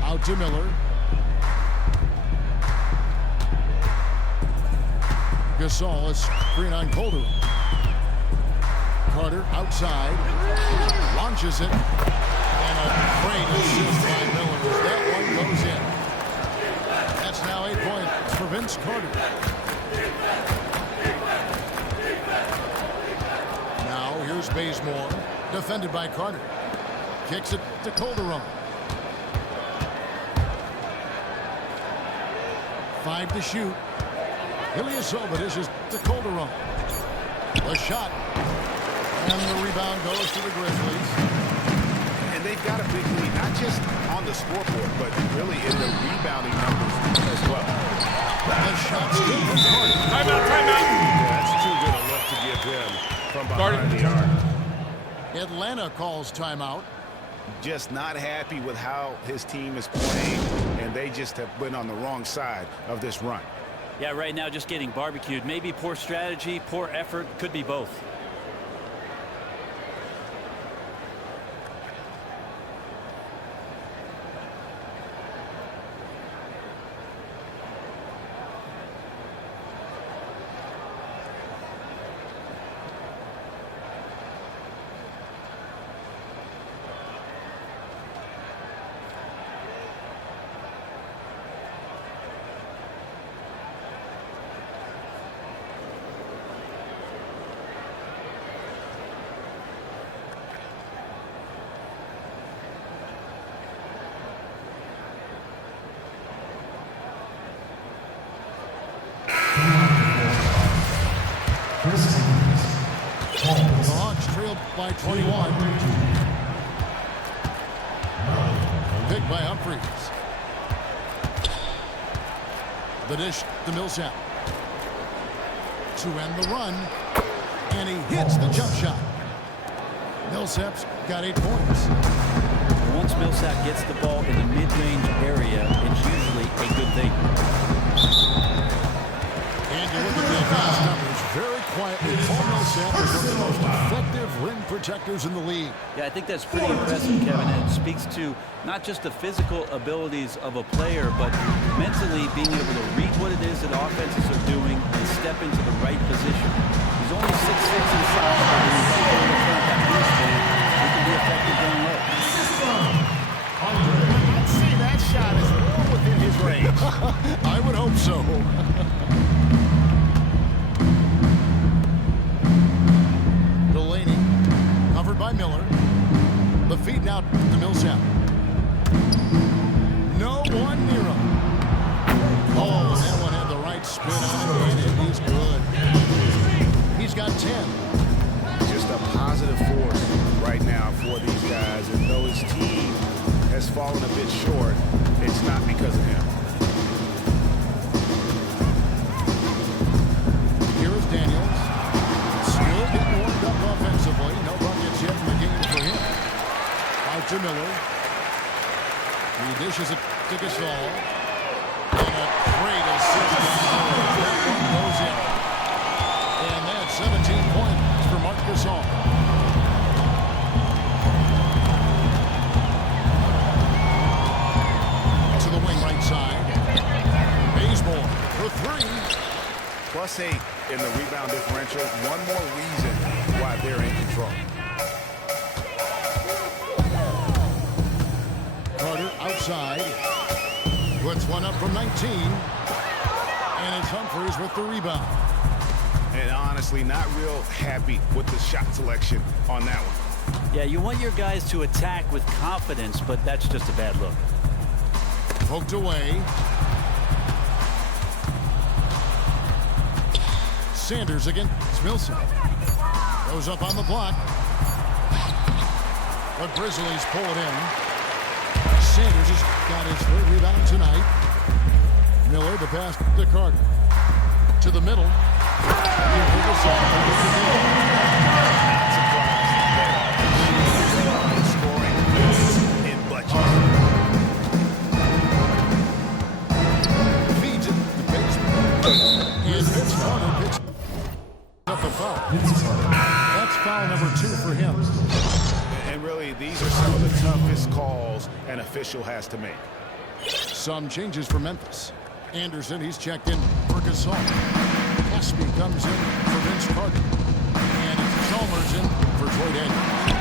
Out to Miller. Gasol is screen on Calderon. Carter outside. Launches it. And a great assist by Miller as that one goes in. That's now 8 points for Vince Carter. Now here's Bazemore, defended by Carter. Kicks it to Calderon. 5 to shoot. Ilyasova dishes to Calderon. The shot. And the rebound goes to the Grizzlies. And they've got a big lead, not just on the scoreboard, but really in the rebounding numbers as well. The shot's good from Carter. Timeout, timeout. That's too good a look to give him from behind the arc. Atlanta calls timeout. Just not happy with how his team is playing, and they just have been on the wrong side of this run. Yeah, right now just getting barbecued. Maybe poor strategy, poor effort, could be both. The Hawks trailed by 21. Picked by Humphries. The dish to Millsap. To end the run. And he hits the jump shot. Millsap's got 8 points. Once Millsap gets the ball in the mid-range area, it's usually a good thing. And you look at the advanced numbers very quietly. Paul Millsap is one of the most effective rim protectors in the league. Yeah, I think that's pretty impressive, Kevin. And it speaks to not just the physical abilities of a player, but mentally being able to read what it is that offenses are doing and step into the right position. He's only 6'6" inside, but when he's able to turn that loose ball, he can be effective down low. I'd say that shot is more within his range. Now to Millsap. No one near him. Oh, that one had the right spin on it, and he's good. He's got 10. Just a positive force right now for these guys. And though his team has fallen a bit short, it's not because of him. Here's Daniels. Still getting warmed up offensively. No buckets yet in the game for him. Out to Miller. He dishes it to Gasol. And a great assist. That one goes in. And that's 17 points for Marc Gasol. To the wing right side. Bazemore for three. +8 in the rebound differential. One more reason why they're in control. Carter outside. Puts one up from 19. And it's Humphries with the rebound. And honestly, not real happy with the shot selection on that one. Yeah, you want your guys to attack with confidence, but that's just a bad look. Poked away. Sanders against Millsap. Goes up on the block. The Grizzlies pull it in. Sanders has got his third rebound tonight. Miller the pass to Carter. To the middle. Scoring in bunches. Feeds it to basement. And Vince Carter picks up a foul. That's foul number 2 for him. And really, these are some of the toughest calls an official has to make. Some changes for Memphis. Anderson, he's checked in for Gasol. Caspi comes in for Vince Carter. And it's Chalmers in for Troy Daniels.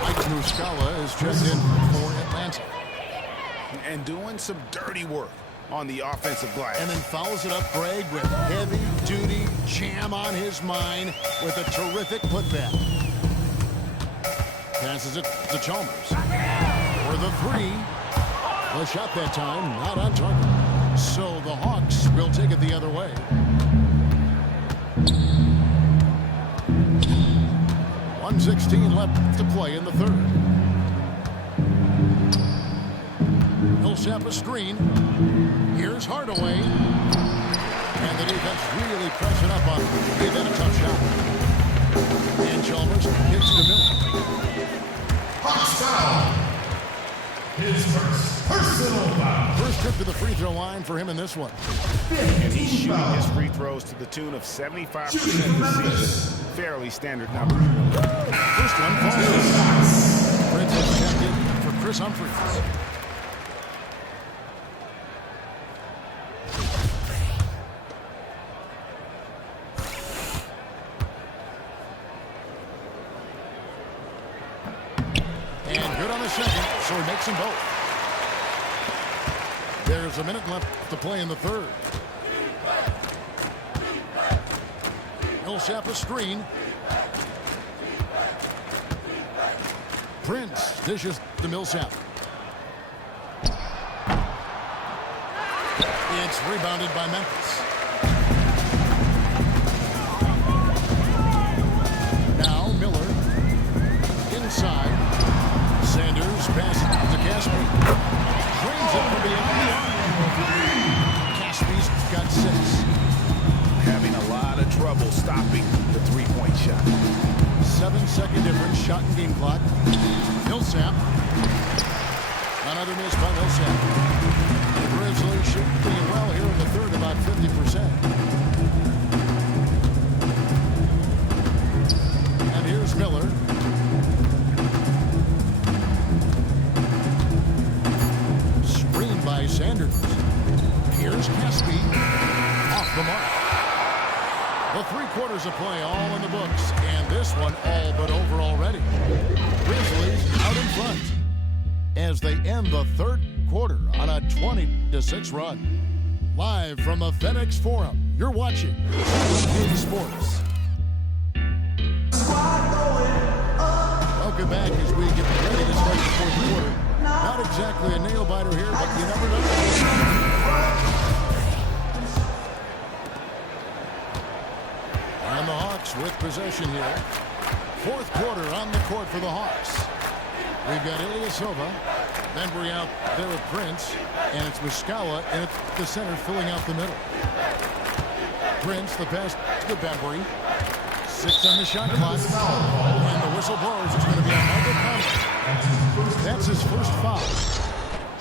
Mike Muscala is checked in for Atlanta. And doing some dirty work on the offensive glass. And then fouls it up Greg with heavy-duty jam on his mind with a terrific putback. Passes it to Chalmers. For the three. The shot that time, not on target. So the Hawks will take it the other way. .116 left to play in the third. Millsap a screen. Here's Hardaway. And the defense really pressing up on him. Hey, then a tough shot. And Chalmers hits to Miller. Hawks foul. His first personal foul. First trip to the free throw line for him in this one. And he's shooting his free throws to the tune of 75% this season. Fairly standard number. First one falls. Fritz is checked in for Chris Humphries. And good on the second, so he makes them both. There's a minute left to play in the third. Millsap a screen. Prince dishes to Millsap. It's rebounded by Memphis. Now Miller inside. Sanders passes to Caspi. Drains it from beyond the arc. Caspi's got 6. Having a lot of trouble stopping the three-point shot. 7-second difference, shot and game clock. Millsap. Another miss by Millsap. The Grizzlies shooting well here in the third, about 50%. And here's Miller. Screen by Sanders. Here's Caspi. Off the mark. The 3 quarters of play all in the books, and this one all but over already. Grizzlies out in front as they end the third quarter on a 20-6 run. Live from the FedEx Forum, you're watching Sports. welcome back as we get ready to start the fourth quarter. Not exactly a nail-biter here, but you never know. And the Hawks with possession here. Fourth quarter on the court for the Hawks. We've got Ilyasova. Bembry out there with Prince. And it's Muscala, and it's the center filling out the middle. Prince, the pass to Bembry. 6 on the shot clock. And the whistle blows. It's going to be a Michael Conley. That's his first foul.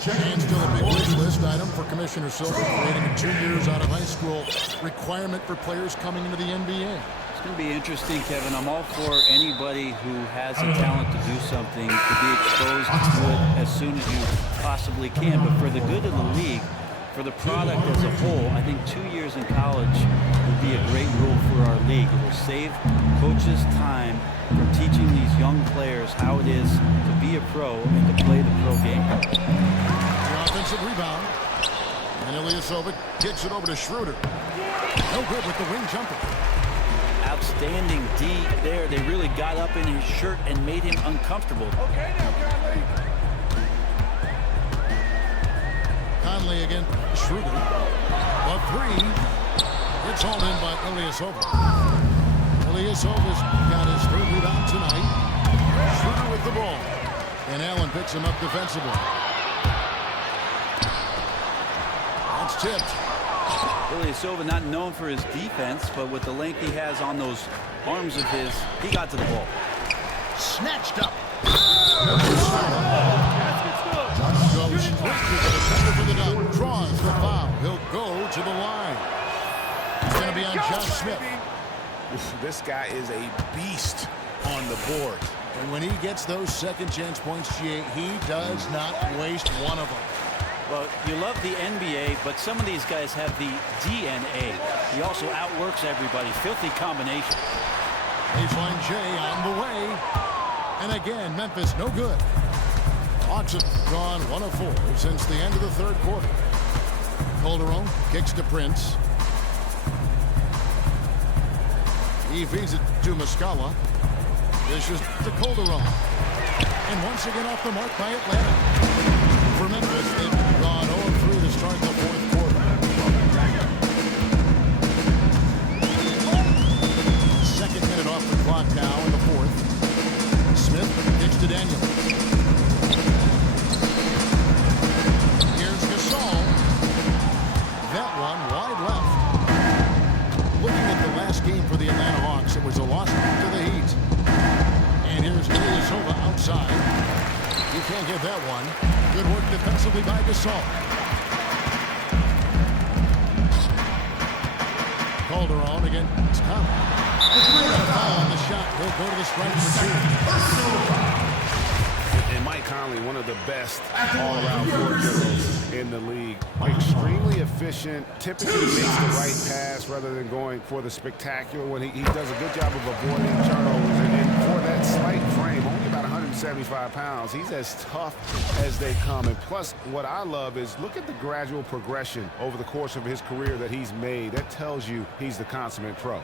And still a big wish list item for Commissioner Silver, creating a 2 years out of high school requirement for players coming into the NBA. It's going to be interesting, Kevin. I'm all for anybody who has the talent to do something to be exposed to it as soon as you possibly can. But for the good of the league, for the product as a whole, I think 2 years in college would be a great rule for our league. It will save coaches time from teaching these young players how it is to be a pro and to play the pro game. The offensive rebound. And Ilyasova kicks it over to Schroeder. No good with the wing jumper. Outstanding D there. They really got up in his shirt and made him uncomfortable. Okay now, Conley. Conley again. Schroeder. A three. It's hauled in by Ilyasova. Ilyasova's got his third rebound tonight. Schroeder with the ball. And Allen picks him up defensively. That's tipped. Ilyasova not known for his defense, but with the length he has on those arms of his, he got to the ball. Snatched up. Goes straight to the defender for the dunk. Draws the foul. He'll go to the line. It's going to be on Josh Smith. This guy is a beast on the board. And when he gets those second chance points, he does not waste one of them. Well, you love the NBA, but some of these guys have the DNA. He also outworks everybody. Filthy combination. Baseline J on the way. And again, Memphis no good. Hawks have gone 1 of 4 since the end of the third quarter. Calderon kicks to Prince. He feeds it to Muscala. This is to Calderon. And once again off the mark by Atlanta. For Memphis, they've gone 0-3 to start the fourth quarter. Second minute off the clock now in the fourth. Smith kicks to Daniel. Here's Gasol. That one wide left. Looking at the last game for the Atlanta Hawks, it was a loss to the Heat. And here's Ilyasova outside. You can't get that one. Good work defensively by Gasol. Calderon again. It's coming. A foul on the shot. He'll go to the strike for 2. And Mike Conley, one of the best all-around floor generals in the league. Extremely efficient, typically makes the right pass rather than going for the spectacular one. He does a good job of avoiding turnovers. And for that slight frame, only about 175 pounds, he's as tough as they come. And plus, what I love is look at the gradual progression over the course of his career that he's made. That tells you he's the consummate pro.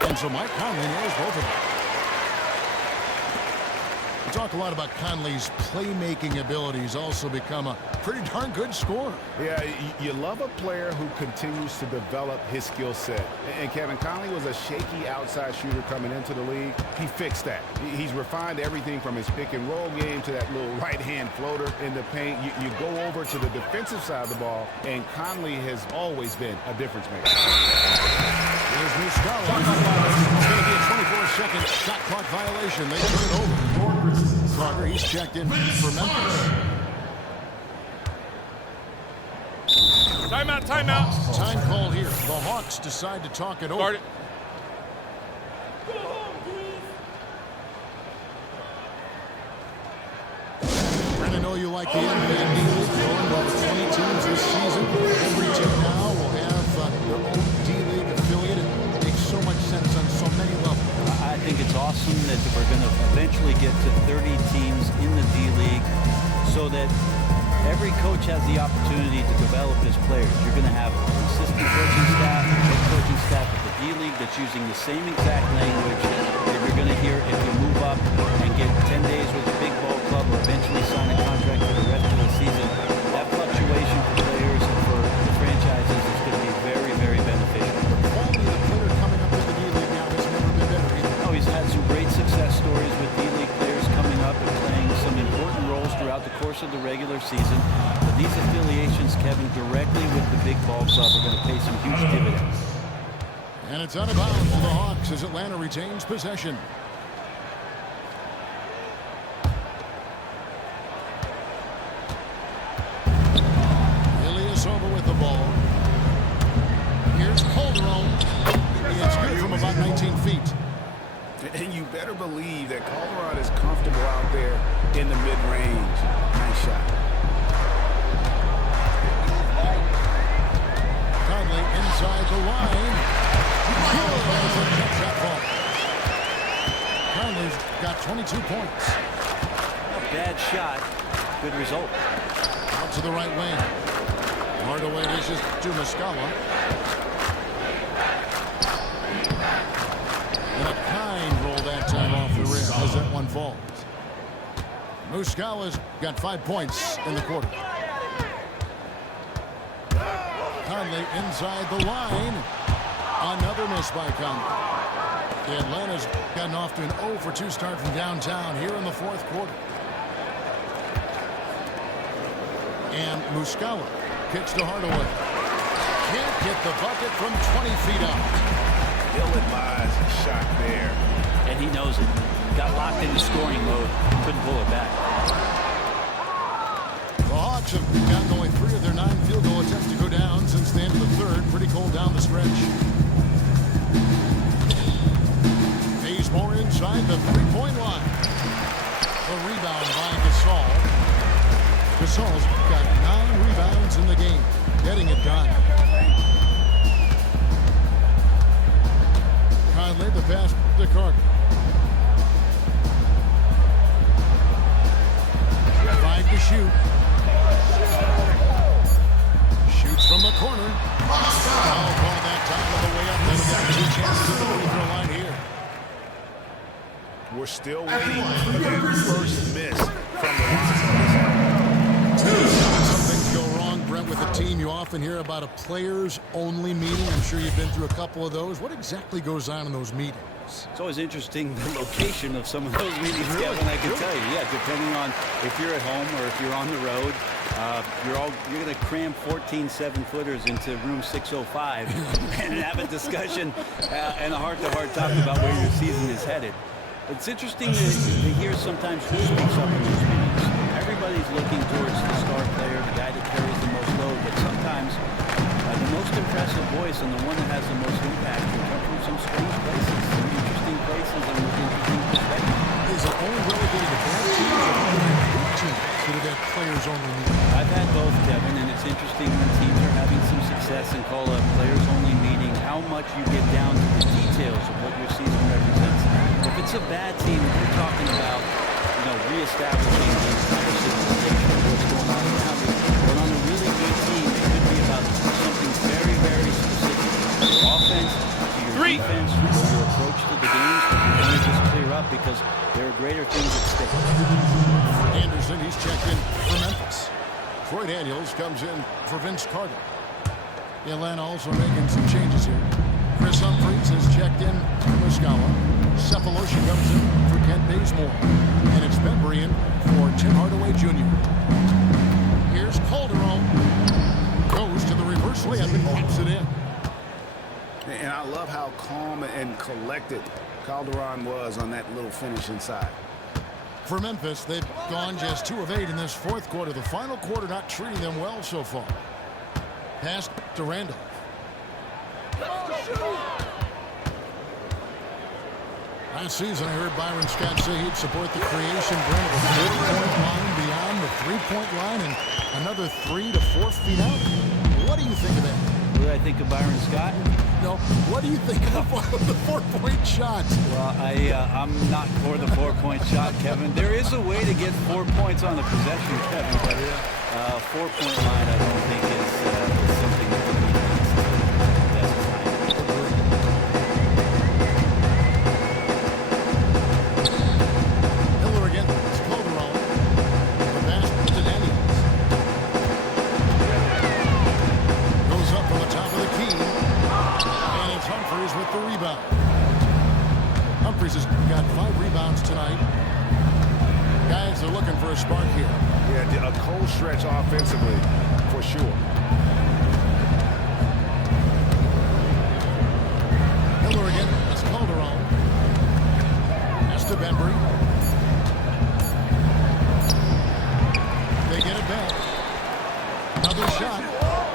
And so Mike Conley knows both of them. We talk a lot about Conley's playmaking abilities, also become a pretty darn good scorer. Yeah, you love a player who continues to develop his skill set. And Kevin, Conley was a shaky outside shooter coming into the league. He fixed that. He's refined everything from his pick and roll game to that little right-hand floater in the paint. You go over to the defensive side of the ball, and Conley has always been a difference maker. Here's Muscala. It's going to be a 24-second shot clock violation. They turn it over. Carter, he's checked in for Memphis. Timeout, timeout. Time call here. The Hawks decide to talk it over. Start it. And I know you like the NBA D-League going over 20 teams this season. Every team now will have their own D-League affiliate. It makes so much sense on so many levels. I think it's awesome that we're going to eventually get to 30 teams in the D-League so that every coach has the opportunity to develop his players. You're going to have an assistant coaching staff, head coaching staff at the D-League that's using the same exact language that you're going to hear if you move up and get 10 days with the big ball club or eventually sign a contract for the rest of the season. That fluctuation for players and for the franchises is going to be very, very beneficial. The quality of the player coming up to the D-League now has never been better either. Oh, he's had some great success stories with D-League players coming up and playing some important roles throughout the course of the regular season. But these affiliations, Kevin, directly with the big ball club are going to pay some huge dividends. And it's out of bounds for the Hawks as Atlanta retains possession. Ilyasova with the ball. Here's Calderon. It's good from about 19 feet. And you better believe that Calderon is comfortable out there in the mid-range. Nice shot. Conley inside the line. Conley's got 22 points. A bad shot. Good result. Out to the right wing. Hardaway dishes to Muscala. And a kind roll that time off the rim as that one falls. Muscala's got 5 points in the quarter. Conley inside the line. Another miss by Conley. Atlanta's gotten off to an 0 for 2 start from downtown here in the fourth quarter. And Muscala kicks to Hardaway. Can't get the bucket from 20 feet out. Ill-advised shot there. And he knows it. Got locked into scoring mode. Couldn't pull it back. The Hawks have gotten only 3 of their 9 field goal attempts to go down since the end of the third. Pretty cold down the stretch. More inside the three-point line. A rebound by Gasol. Gasol's got 9 rebounds in the game, getting it done. Conley the pass to Carter. 5 to shoot. Shoots from the corner. Foul call that time on the way up. They've got 2 chances at the free throw line here. We're still waiting for the first miss from the line. Some things go wrong, Brent, with a team. You often hear about a players-only meeting. I'm sure you've been through a couple of those. What exactly goes on in those meetings? It's always interesting the location of some of those meetings, Kevin, I can tell you. Yeah, depending on if you're at home or if you're on the road, you're going to cram 14 7-footers into room 605 and have a discussion and a heart-to-heart talk about where your season is headed. It's interesting to hear sometimes who speaks up in those meetings. Everybody's looking towards the star player, the guy that carries the most load, but sometimes the most impressive voice and the one that has the most impact can come from some strange places, some interesting places and with interesting perspectives. Is it only relegated to bad teams or good teams that have had players-only meetings? I've had both, Kevin, and it's interesting when teams are having some success and call a players-only meeting, how much you get down to the details of what your season represents. If it's a bad team, we're talking about, reestablishing the entire civilization of what's going on around you. But on a really good team, it could be about something very, very specific. Your offense, to your defense, or your approach to the games that you're going to just clear up because there are greater things at stake. Anderson, he's checked in for Memphis. Troy Daniels comes in for Vince Carter. Atlanta also making some changes here. Chris Humphries has checked in for Muscala. Cephalosha comes in for Kent Bazemore. And it's Bembry in for Tim Hardaway Jr. Here's Calderon. Goes to the reverse layup and pops it in. And I love how calm and collected Calderon was on that little finish inside. For Memphis, they've gone just 2 of 8 in this fourth quarter. The final quarter not treating them well so far. Pass to Randolph. Last season, I heard Byron Scott say he'd support the creation of a 30-point line beyond the 3-point line and another 3 to 4 feet out. What do you think of that? What do I think of Byron Scott? No, what do you think of the 4-point shot? Well, I'm not for the 4-point shot, Kevin. There is a way to get 4 points on the possession, Kevin, but 4-point line I don't think is something that can be done. for a spark here. Yeah, a cold stretch offensively, for sure. Miller again. It's Calderon. That's to Bembry. They get it back. Another shot.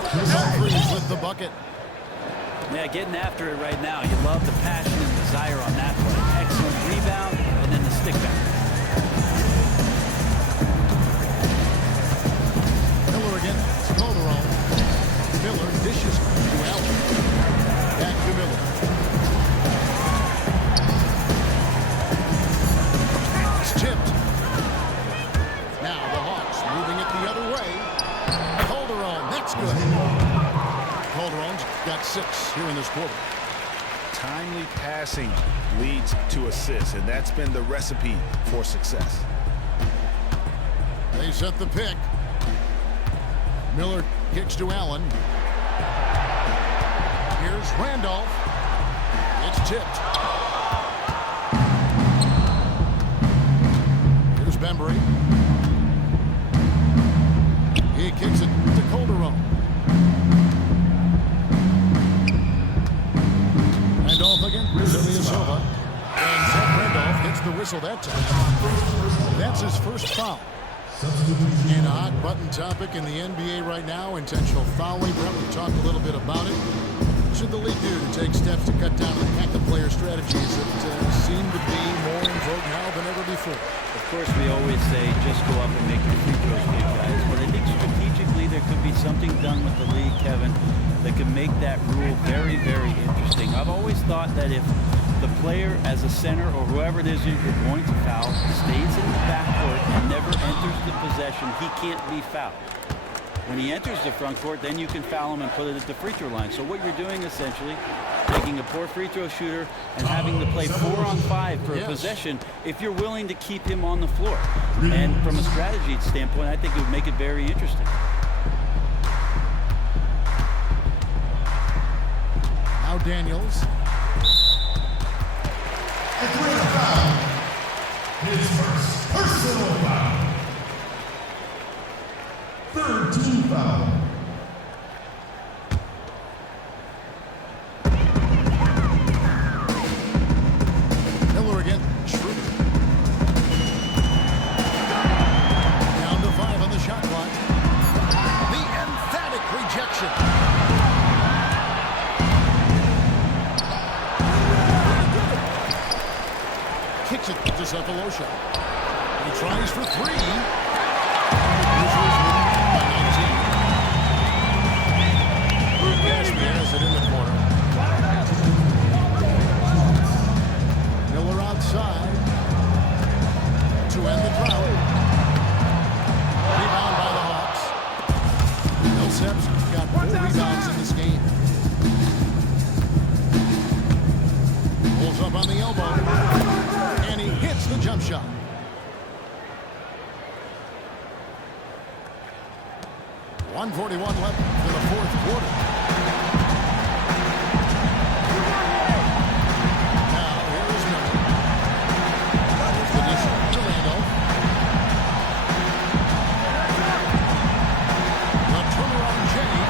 Humphries with the bucket. Yeah, getting after it right now. You love the passion and desire on that play. Excellent rebound, and then the stick back. Miller again. It's Calderon. Miller dishes to Allen. Back to Miller. It's tipped. Now the Hawks moving it the other way. Calderon. That's good. Calderon's got 6 here in this quarter. Timely passing leads to assists, and that's been the recipe for success. They set the pick. Miller kicks to Allen. Here's Randolph. It's tipped. Here's Bembry. He kicks it to Calderon. Randolph again. Silva. And Zach Randolph hits the whistle that time. That's his first foul. And a hot button topic in the NBA right now, intentional fouling. Brett, we talked a little bit about it. What should the league do to take steps to cut down and attack the player strategies that seem to be more in vogue now than ever before? Of course, we always say just go up and make your free throws, big guys. But I think strategically there could be something done with the league, Kevin, that can make that rule very, very interesting. I've always thought that if the player as a center or whoever it is you're going to foul stays in the backcourt and never enters the possession, he can't be fouled. When he enters the front court, then you can foul him and put it at the free throw line. So what you're doing essentially, taking a poor free throw shooter and having to play 4-on-5 for a possession if you're willing to keep him on the floor. And from a strategy standpoint, I think it would make it very interesting. Now Daniels. And three to foul. His first personal foul. Third team foul. Miller again. Schroeder. Down to 5 on the shot clock. The emphatic rejection. Kicks it to Cephalosha. He tries for 3. Has it in the corner. Miller outside to end the drought. Rebound by the Hawks. Millsap's got 4 rebounds in this game. Pulls up on the elbow. And he hits the jump shot. .141 left for the 4th quarter. Now, here is Miller. The dish to Randolph. The turnaround Jenny.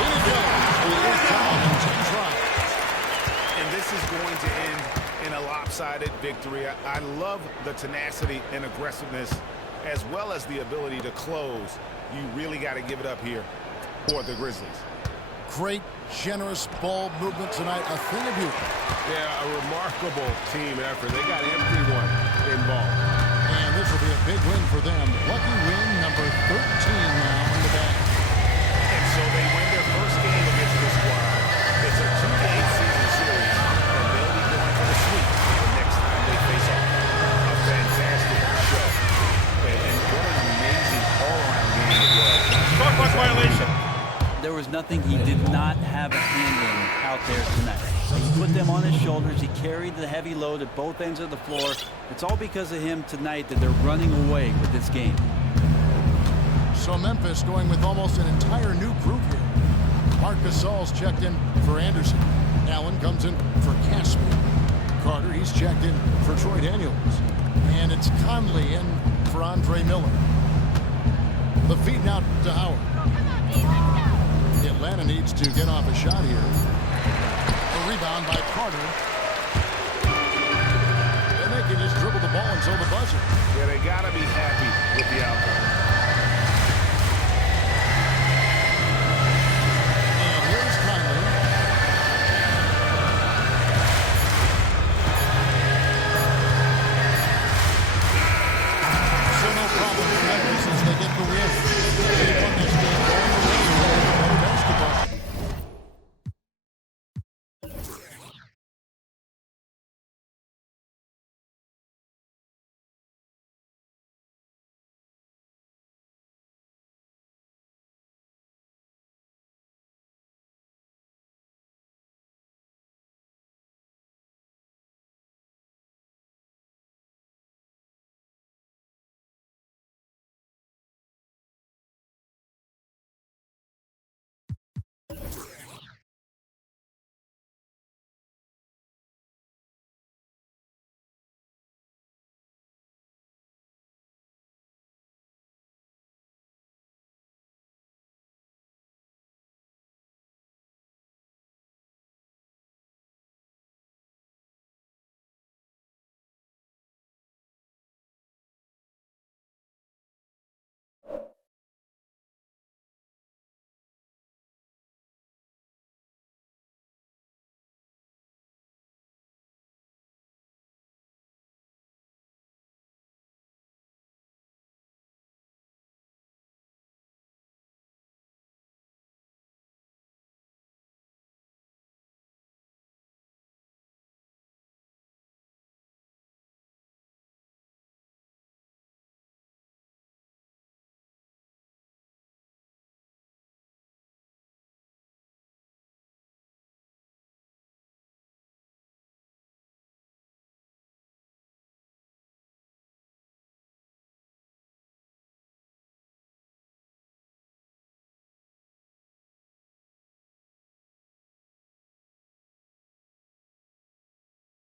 In it goes. It is down in 10 tries. And this is going to end in a lopsided victory. I love the tenacity and aggressiveness as well as the ability to close. You really got to give it up here for the Grizzlies. Great, generous ball movement tonight. A thing of beauty. Yeah, a remarkable team effort. They got everyone involved. And this will be a big win for them. Lucky win number 13 now in the bag. And so they win their first game against this squad. It's a 2-game season series, and they'll be going for the sweep the next time they face off. A fantastic show. And what an amazing all-around game it was. Shot clock violation. There was nothing he did not have a hand in out there tonight. He put them on his shoulders. He carried the heavy load at both ends of the floor. It's all because of him tonight that they're running away with this game. So Memphis going with almost an entire new group here. Marc Gasol's checked in for Anderson. Allen comes in for Casper. Carter, he's checked in for Troy Daniels. And it's Conley in for Andre Miller. The feed now to Howard. Atlanta needs to get off a shot here. A rebound by Carter. And they can just dribble the ball until